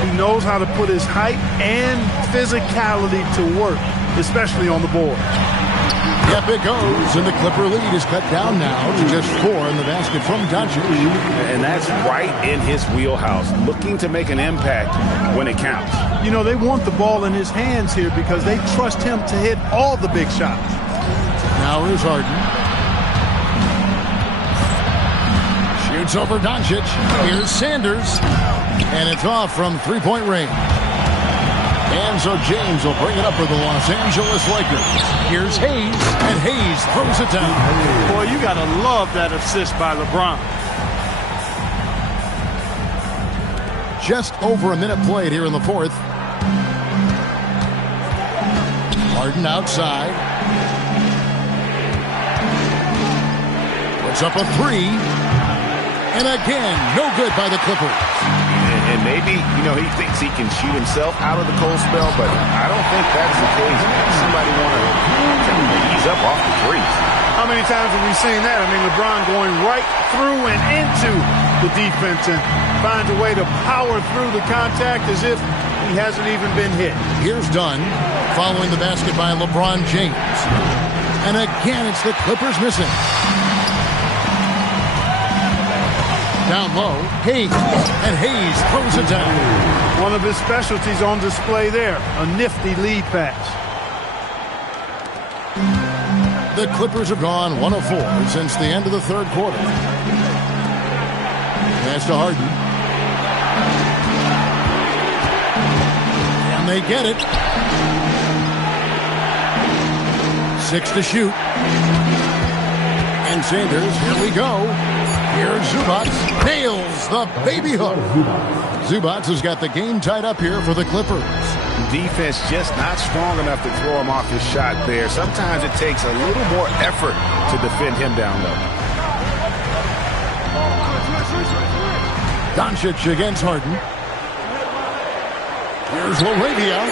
He knows how to put his height and physicality to work, especially on the board. Yep, it goes, and the Clipper lead is cut down now to just 4 in the basket from Doncic. And that's right in his wheelhouse, looking to make an impact when it counts. You know, they want the ball in his hands here because they trust him to hit all the big shots. Now here's Harden. Shoots over Doncic. Here's Sanders. And it's off from three-point range. And so James will bring it up for the Los Angeles Lakers. Here's Hayes, and Hayes throws it down. Boy, you got to love that assist by LeBron. Just over a minute played here in the fourth. Harden outside. Puts up a 3. And again, no good by the Clippers. And maybe, you know, he thinks he can shoot himself out of the cold spell, but I don't think that's the case. Somebody want to ease up off the threes. How many times have we seen that? I mean, LeBron going right through and into the defense and finds a way to power through the contact as if he hasn't even been hit. Here's Dunn following the basket by LeBron James. And again, it's the Clippers missing. Down low, Hayes, and Hayes throws it down. One of his specialties on display there, a nifty lead pass. The Clippers have gone 1 of 4 since the end of the third quarter. Pass to Harden. And they get it. 6 to shoot. And Sanders, here we go. Here's Zubac, nails the baby hook. Zubac has got the game tied up here for the Clippers. Defense just not strong enough to throw him off his shot there. Sometimes it takes a little more effort to defend him down low. Doncic against Harden. Here's Laravia.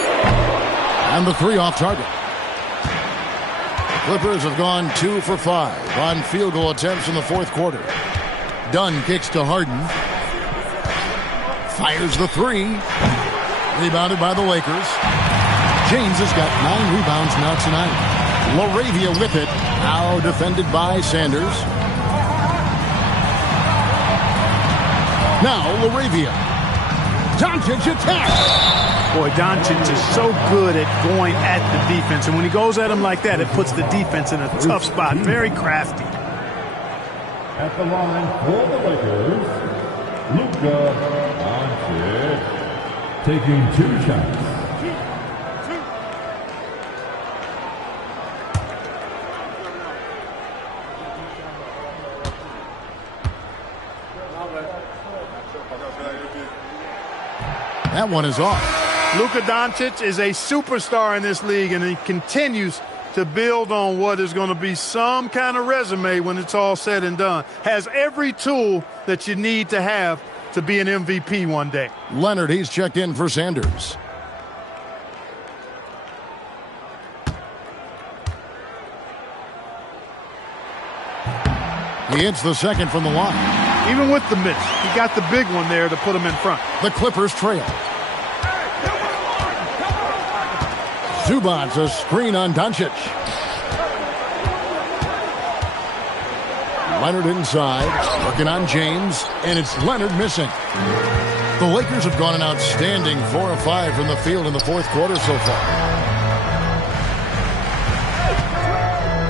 And the 3 off target. Clippers have gone 2 for 5 on field goal attempts in the fourth quarter. Dunn kicks to Harden. Fires the 3. Rebounded by the Lakers. James has got 9 rebounds now tonight. LaRavia with it. Now defended by Sanders. Now LaRavia. Doncic attacks. Boy, Doncic is so good at going at the defense. And when he goes at him like that, it puts the defense in a tough spot. Very crafty. At the line for the Lakers, Luka Doncic taking 2 shots. That one is off. Luka Doncic is a superstar in this league, and he continues to build on what is going to be some kind of resume when it's all said and done. Has every tool that you need to have to be an MVP one day. Leonard, he's checked in for Sanders. He hits the second from the line. Even with the miss, he got the big one there to put him in front. The Clippers trail. Zubac's a screen on Doncic. Leonard inside, working on James, and it's Leonard missing. The Lakers have gone an outstanding 4 of 5 from the field in the fourth quarter so far.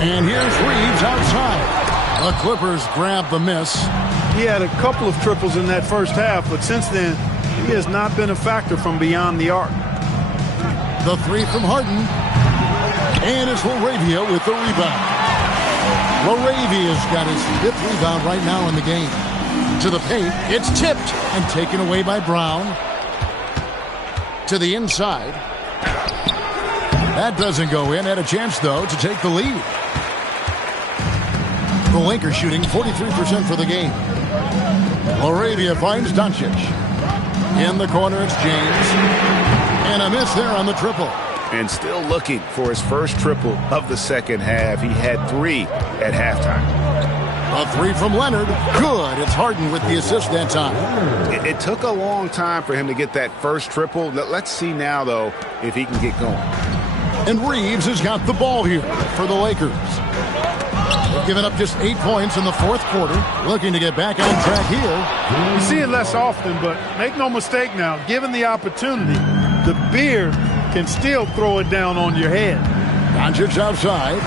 And here's Reeves outside. The Clippers grab the miss. He had a couple of triples in that first half, but since then, he has not been a factor from beyond the arc. The three from Harden. And it's LaRavia with the rebound. LaRavia's got his 5th rebound right now in the game. To the paint. It's tipped and taken away by Brown. To the inside. That doesn't go in. Had a chance, though, to take the lead. The Lakers shooting 43% for the game. LaRavia finds Doncic. In the corner, it's James. And a miss there on the triple. And still looking for his first triple of the second half. He had 3 at halftime. A 3 from Leonard. Good. It's Harden with the assist that time. It took a long time for him to get that first triple. Let's see now, though, if he can get going. And Reeves has got the ball here for the Lakers. They've given up just 8 points in the fourth quarter. Looking to get back on track here. You see it less often, but make no mistake now, given the opportunity, the beard can still throw it down on your head. Doncic outside.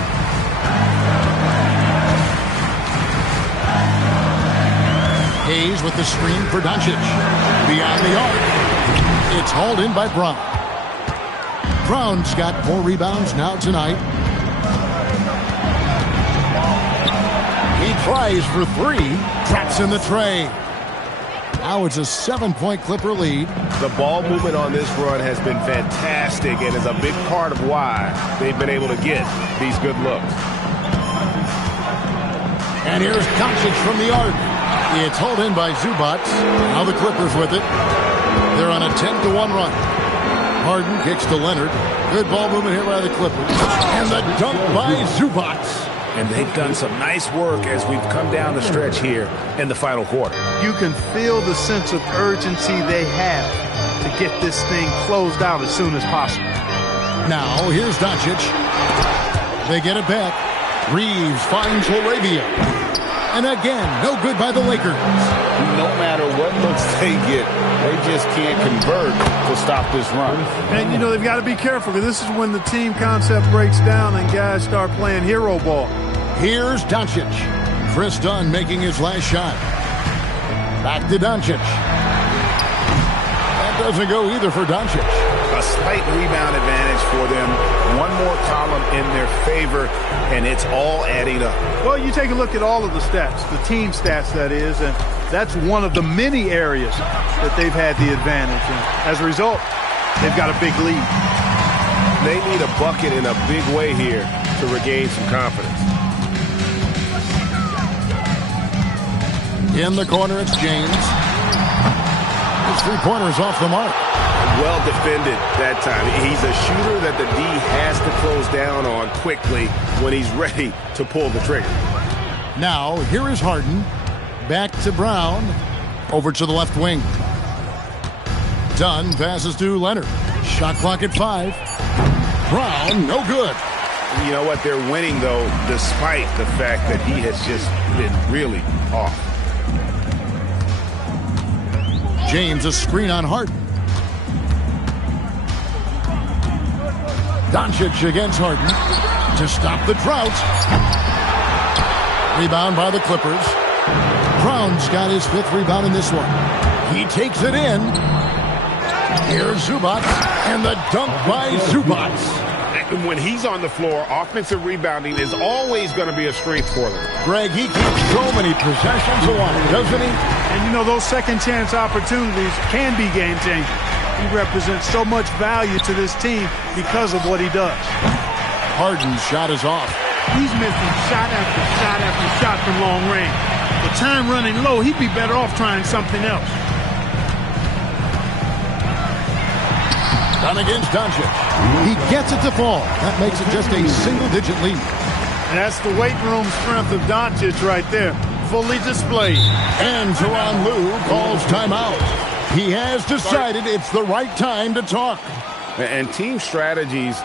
Hayes with the screen for Doncic. Beyond the arc. It's hauled in by Brown. Brown's got 4 rebounds now tonight. He tries for 3. Drops in the tray. Now it's a 7-point Clipper lead. The ball movement on this run has been fantastic and is a big part of why they've been able to get these good looks. And here's Doncic from the arc. It's hauled in by Zubac. Now the Clippers with it. They're on a 10-1 run. Harden kicks to Leonard. Good ball movement here by the Clippers. And the dunk by Zubac. And they've done some nice work as we've come down the stretch here in the final quarter. You can feel the sense of urgency they have to get this thing closed out as soon as possible. Now, here's Doncic. They get it back. Reeves finds LaRavia. And again, no good by the Lakers. No matter what looks they get, they just can't convert to stop this run. And, you know, they've got to be careful because this is when the team concept breaks down and guys start playing hero ball. Here's Doncic. Chris Dunn making his last shot. Back to Doncic. That doesn't go either for Doncic. A slight rebound advantage for them. One more column in their favor, and it's all adding up. Well, you take a look at all of the stats, the team stats, that is, and that's one of the many areas that they've had the advantage. And as a result, they've got a big lead. They need a bucket in a big way here to regain some confidence. In the corner, it's James. His 3-pointer is off the mark. Well defended that time. He's a shooter that the D has to close down on quickly when he's ready to pull the trigger. Now, here is Harden. Back to Brown. Over to the left wing. Dunn passes to Leonard. Shot clock at 5. Brown, no good. You know what? They're winning, though, despite the fact that he has just been really off. James, a screen on Harden. Doncic against Harden to stop the drought. Rebound by the Clippers. Brown's got his 5th rebound in this one. He takes it in. Here's Zubac, and the dunk by Zubac. When he's on the floor, offensive rebounding is always going to be a strength for them. Greg, he keeps so many possessions alive, doesn't he? And you know, those second chance opportunities can be game changers. He represents so much value to this team because of what he does. Harden's shot is off. He's missing shot after shot after shot from long range. With time running low, he'd be better off trying something else. Done against Doncic. He gets it to fall. That makes it just a single-digit lead. And that's the weight room strength of Doncic right there. Fully displayed. And Tyronn Lue calls timeout. He has decided it's the right time to talk. And team strategies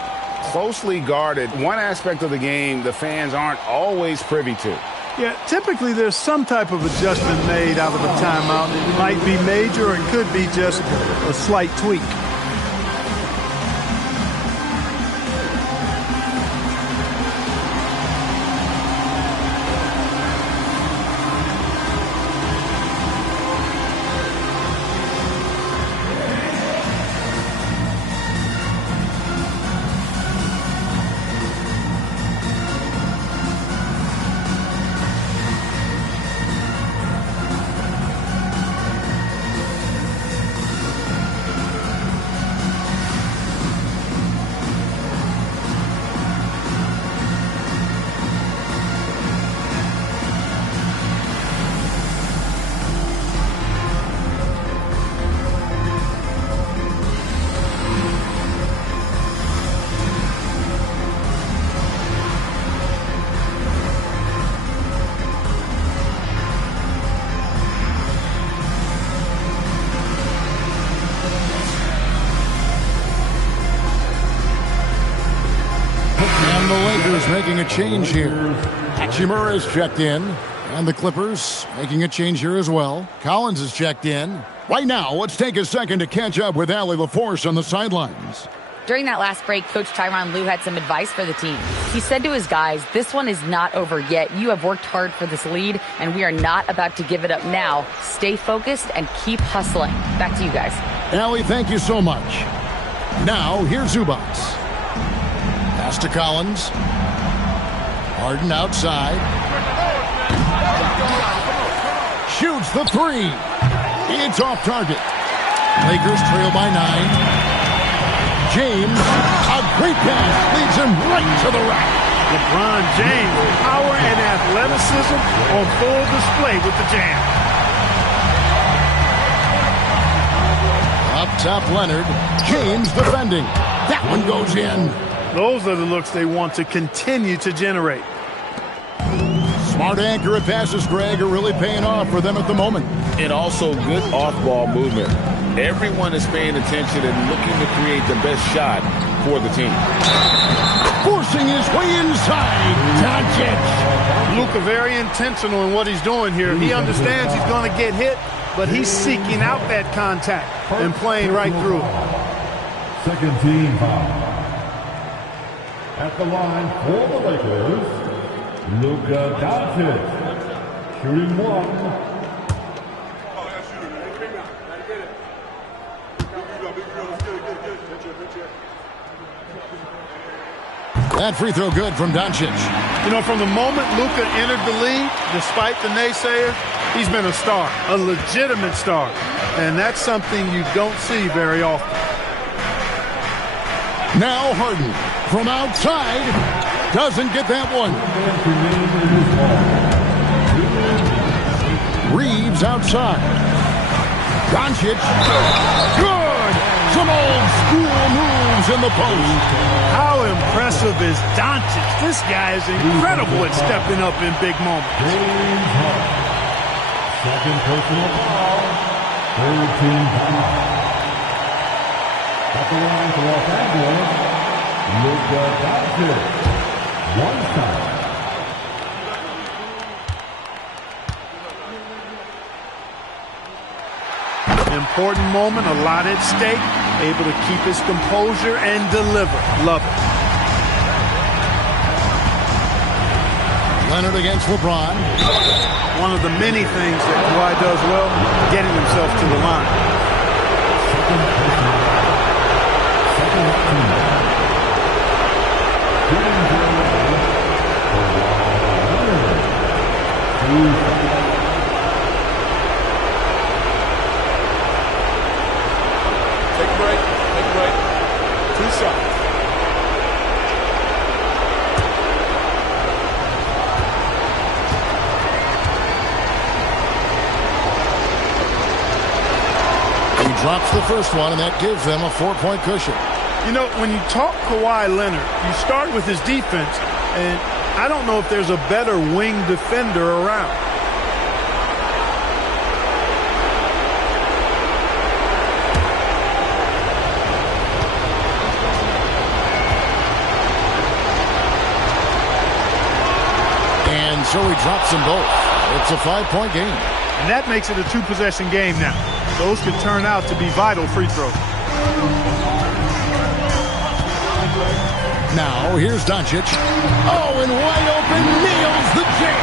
closely guarded. One aspect of the game the fans aren't always privy to. Yeah, typically there's some type of adjustment made out of a timeout. It might be major and could be just a slight tweak. And the Lakers making a change here. Hachimura is checked in. And the Clippers making a change here as well. Collins is checked in. Right now, let's take a second to catch up with Allie LaForce on the sidelines. During that last break, Coach Tyronn Lue had some advice for the team. He said to his guys, this one is not over yet. You have worked hard for this lead, and we are not about to give it up now. Stay focused and keep hustling. Back to you guys. Allie, thank you so much. Now, here's Zubac. Pass to Collins. Harden outside. Shoots the 3. It's off target. Lakers trail by 9. James, a great pass, leads him right to the rack. LeBron James, power and athleticism on full display with the jam. Up top, Leonard. James defending. That one goes in. Those are the looks they want to continue to generate. Smart, accurate passes, Greg, are really paying off for them at the moment. And also good off-ball movement. Everyone is paying attention and looking to create the best shot for the team. Forcing his way inside. Doncic. Luka very intentional in what he's doing here. He understands he's going to get hit, but he's seeking out that contact and playing right through it. Second team foul. At the line for the Lakers, Luka Doncic, shooting 1. That free throw good from Doncic. You know, from the moment Luka entered the league, despite the naysayers, he's been a star, a legitimate star. And that's something you don't see very often. Now Harden from outside doesn't get that one. Reeves outside. Doncic. Good. Some old school moves in the post. How impressive is Doncic? This guy is incredible at stepping up in big moments. Second personal foul. Third team foul. At the line for Los Angeles, Luka Doncic. One foul. Important moment, a lot at stake. Able to keep his composure and deliver. Love it. Leonard against LeBron. One of the many things that Kawhi does well, getting himself to the line. Take a break. Take a break. 2 shots. He drops the first one, and that gives them a 4-point cushion. You know, when you talk Kawhi Leonard, you start with his defense, and I don't know if there's a better wing defender around. And so he drops them both. It's a 5-point game. And that makes it a 2-possession game now. Those could turn out to be vital free throws. Now, here's Doncic. Oh, and wide open, nails the jam.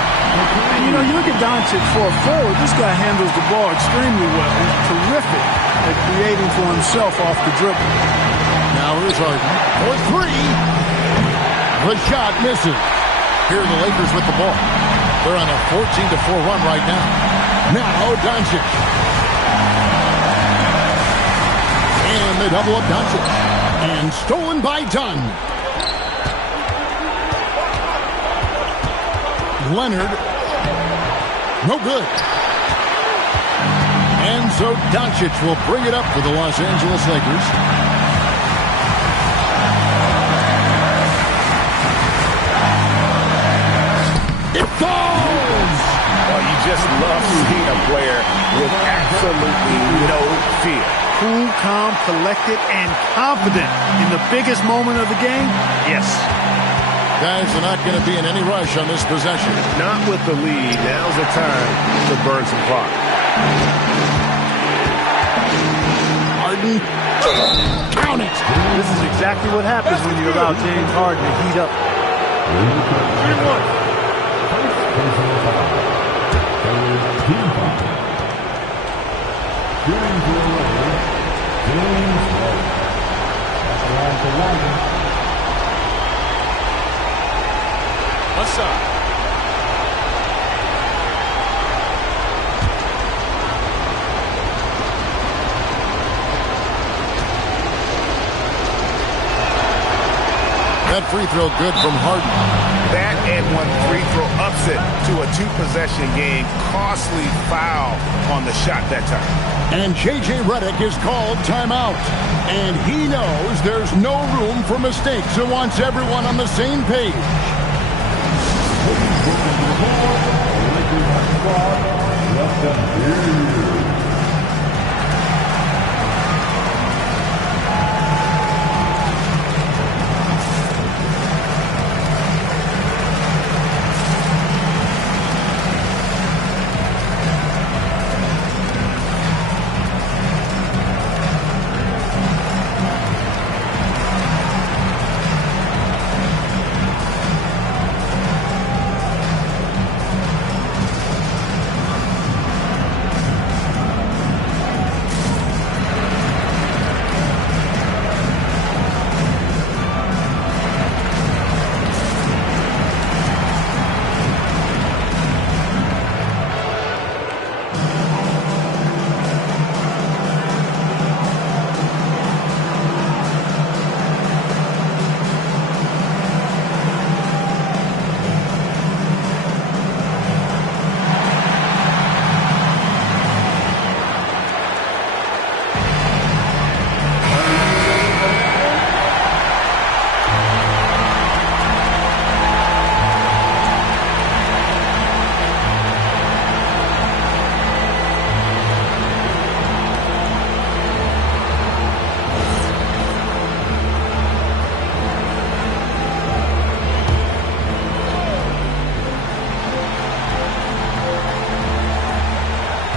And, you know, you look at Doncic for a forward, this guy handles the ball extremely well. He's terrific at creating for himself off the dribble. Now here's Harden for 3. The shot misses. Here are the Lakers with the ball. They're on a 14-4 run right now. Now Doncic. And they double up Doncic. And stolen by Dunn. Leonard. No good. And so Doncic will bring it up for the Los Angeles Lakers. It falls! Well, you just love seeing a player with absolutely no fear. Cool, calm, collected, and confident in the biggest moment of the game? Yes. Guys are not going to be in any rush on this possession. Not with the lead. Now's the time to burn some clock. Harden. Count it! This is exactly what happens when you allow James Harden to heat up. 3-1. Aside. That free throw good from Harden. That and one free throw ups it to a 2-possession game. Costly foul on the shot that time. And J.J. Redick is called timeout. And he knows there's no room for mistakes and wants everyone on the same page.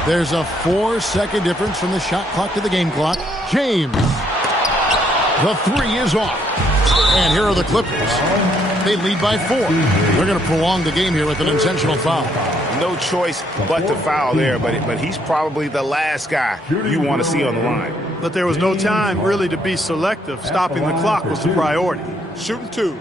There's a 4-second difference from the shot clock to the game clock. James. The three is off. And here are the Clippers. They lead by 4. They're going to prolong the game here with an intentional foul. No choice but to foul there, but he's probably the last guy you want to see on the line. But there was no time really to be selective. Stopping the clock was the priority. Shooting 2.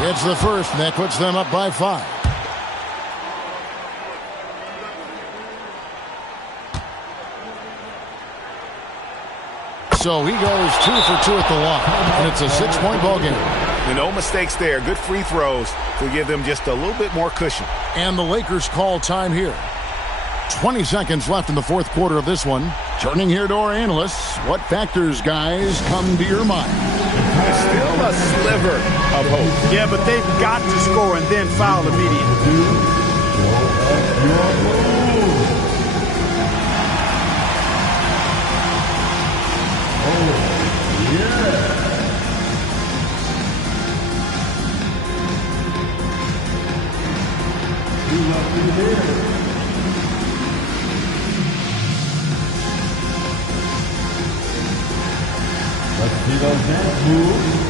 It's the first, and that puts them up by 5. So he goes 2 for 2 at the line, and it's a 6-point ball game. No mistakes there. Good free throws to give them just a little bit more cushion. And the Lakers call time here. 20 seconds left in the fourth quarter of this one. Turning here to our analysts. What factors, guys, come to your mind? Still a sliver of hope. Yeah, but they've got to score and then foul immediately. Let's see those hands move.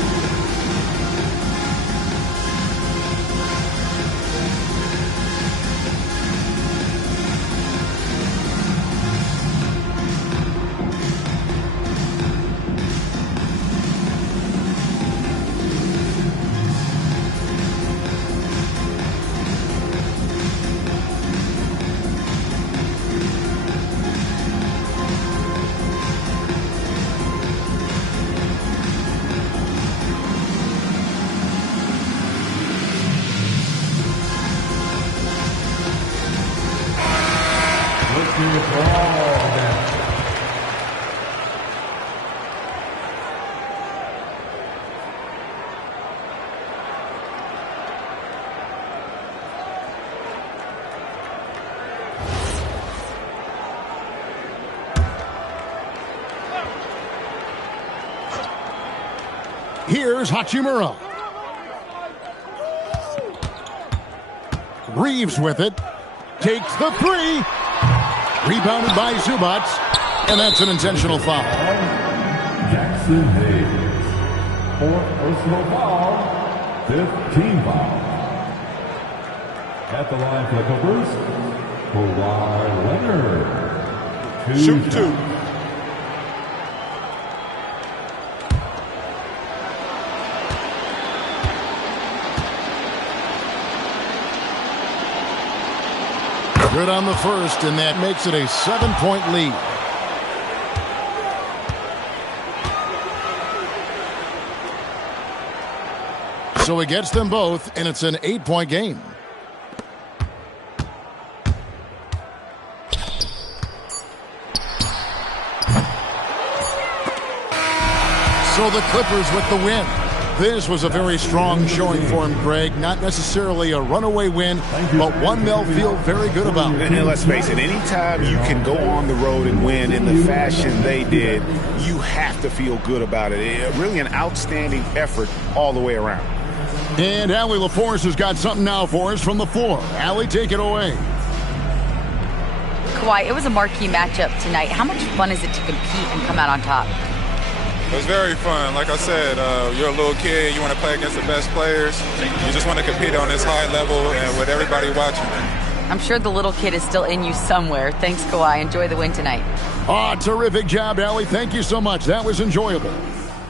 Here's Hachimura. Reeves with it. Takes the three. Rebounded by Zubac. And that's an intentional foul. Jackson Hayes. 4th personal foul. 5th team foul. At the line for the Clippers, Kawhi Leonard. Shoot 2. Good on the first, and that makes it a 7-point lead. So he gets them both, and it's an 8-point game. So the Clippers with the win. This was a very strong showing for him, Greg. Not necessarily a runaway win, but one they'll feel very good about. And let's face it, anytime you can go on the road and win in the fashion they did, you have to feel good about it. Really an outstanding effort all the way around. And Allie LaForce has got something now for us from the floor. Allie, take it away. Kawhi, it was a marquee matchup tonight. How much fun is it to compete and come out on top? It was very fun. Like I said, you're a little kid. You want to play against the best players. You just want to compete on this high level and with everybody watching. I'm sure the little kid is still in you somewhere. Thanks, Kawhi. Enjoy the win tonight. Terrific job, Allie. Thank you so much. That was enjoyable.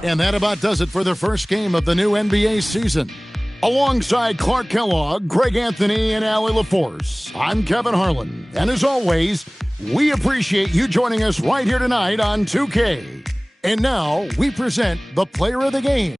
And that about does it for the first game of the new NBA season. Alongside Clark Kellogg, Greg Anthony, and Allie LaForce, I'm Kevin Harlan. And as always, we appreciate you joining us right here tonight on 2K. And now we present the player of the game.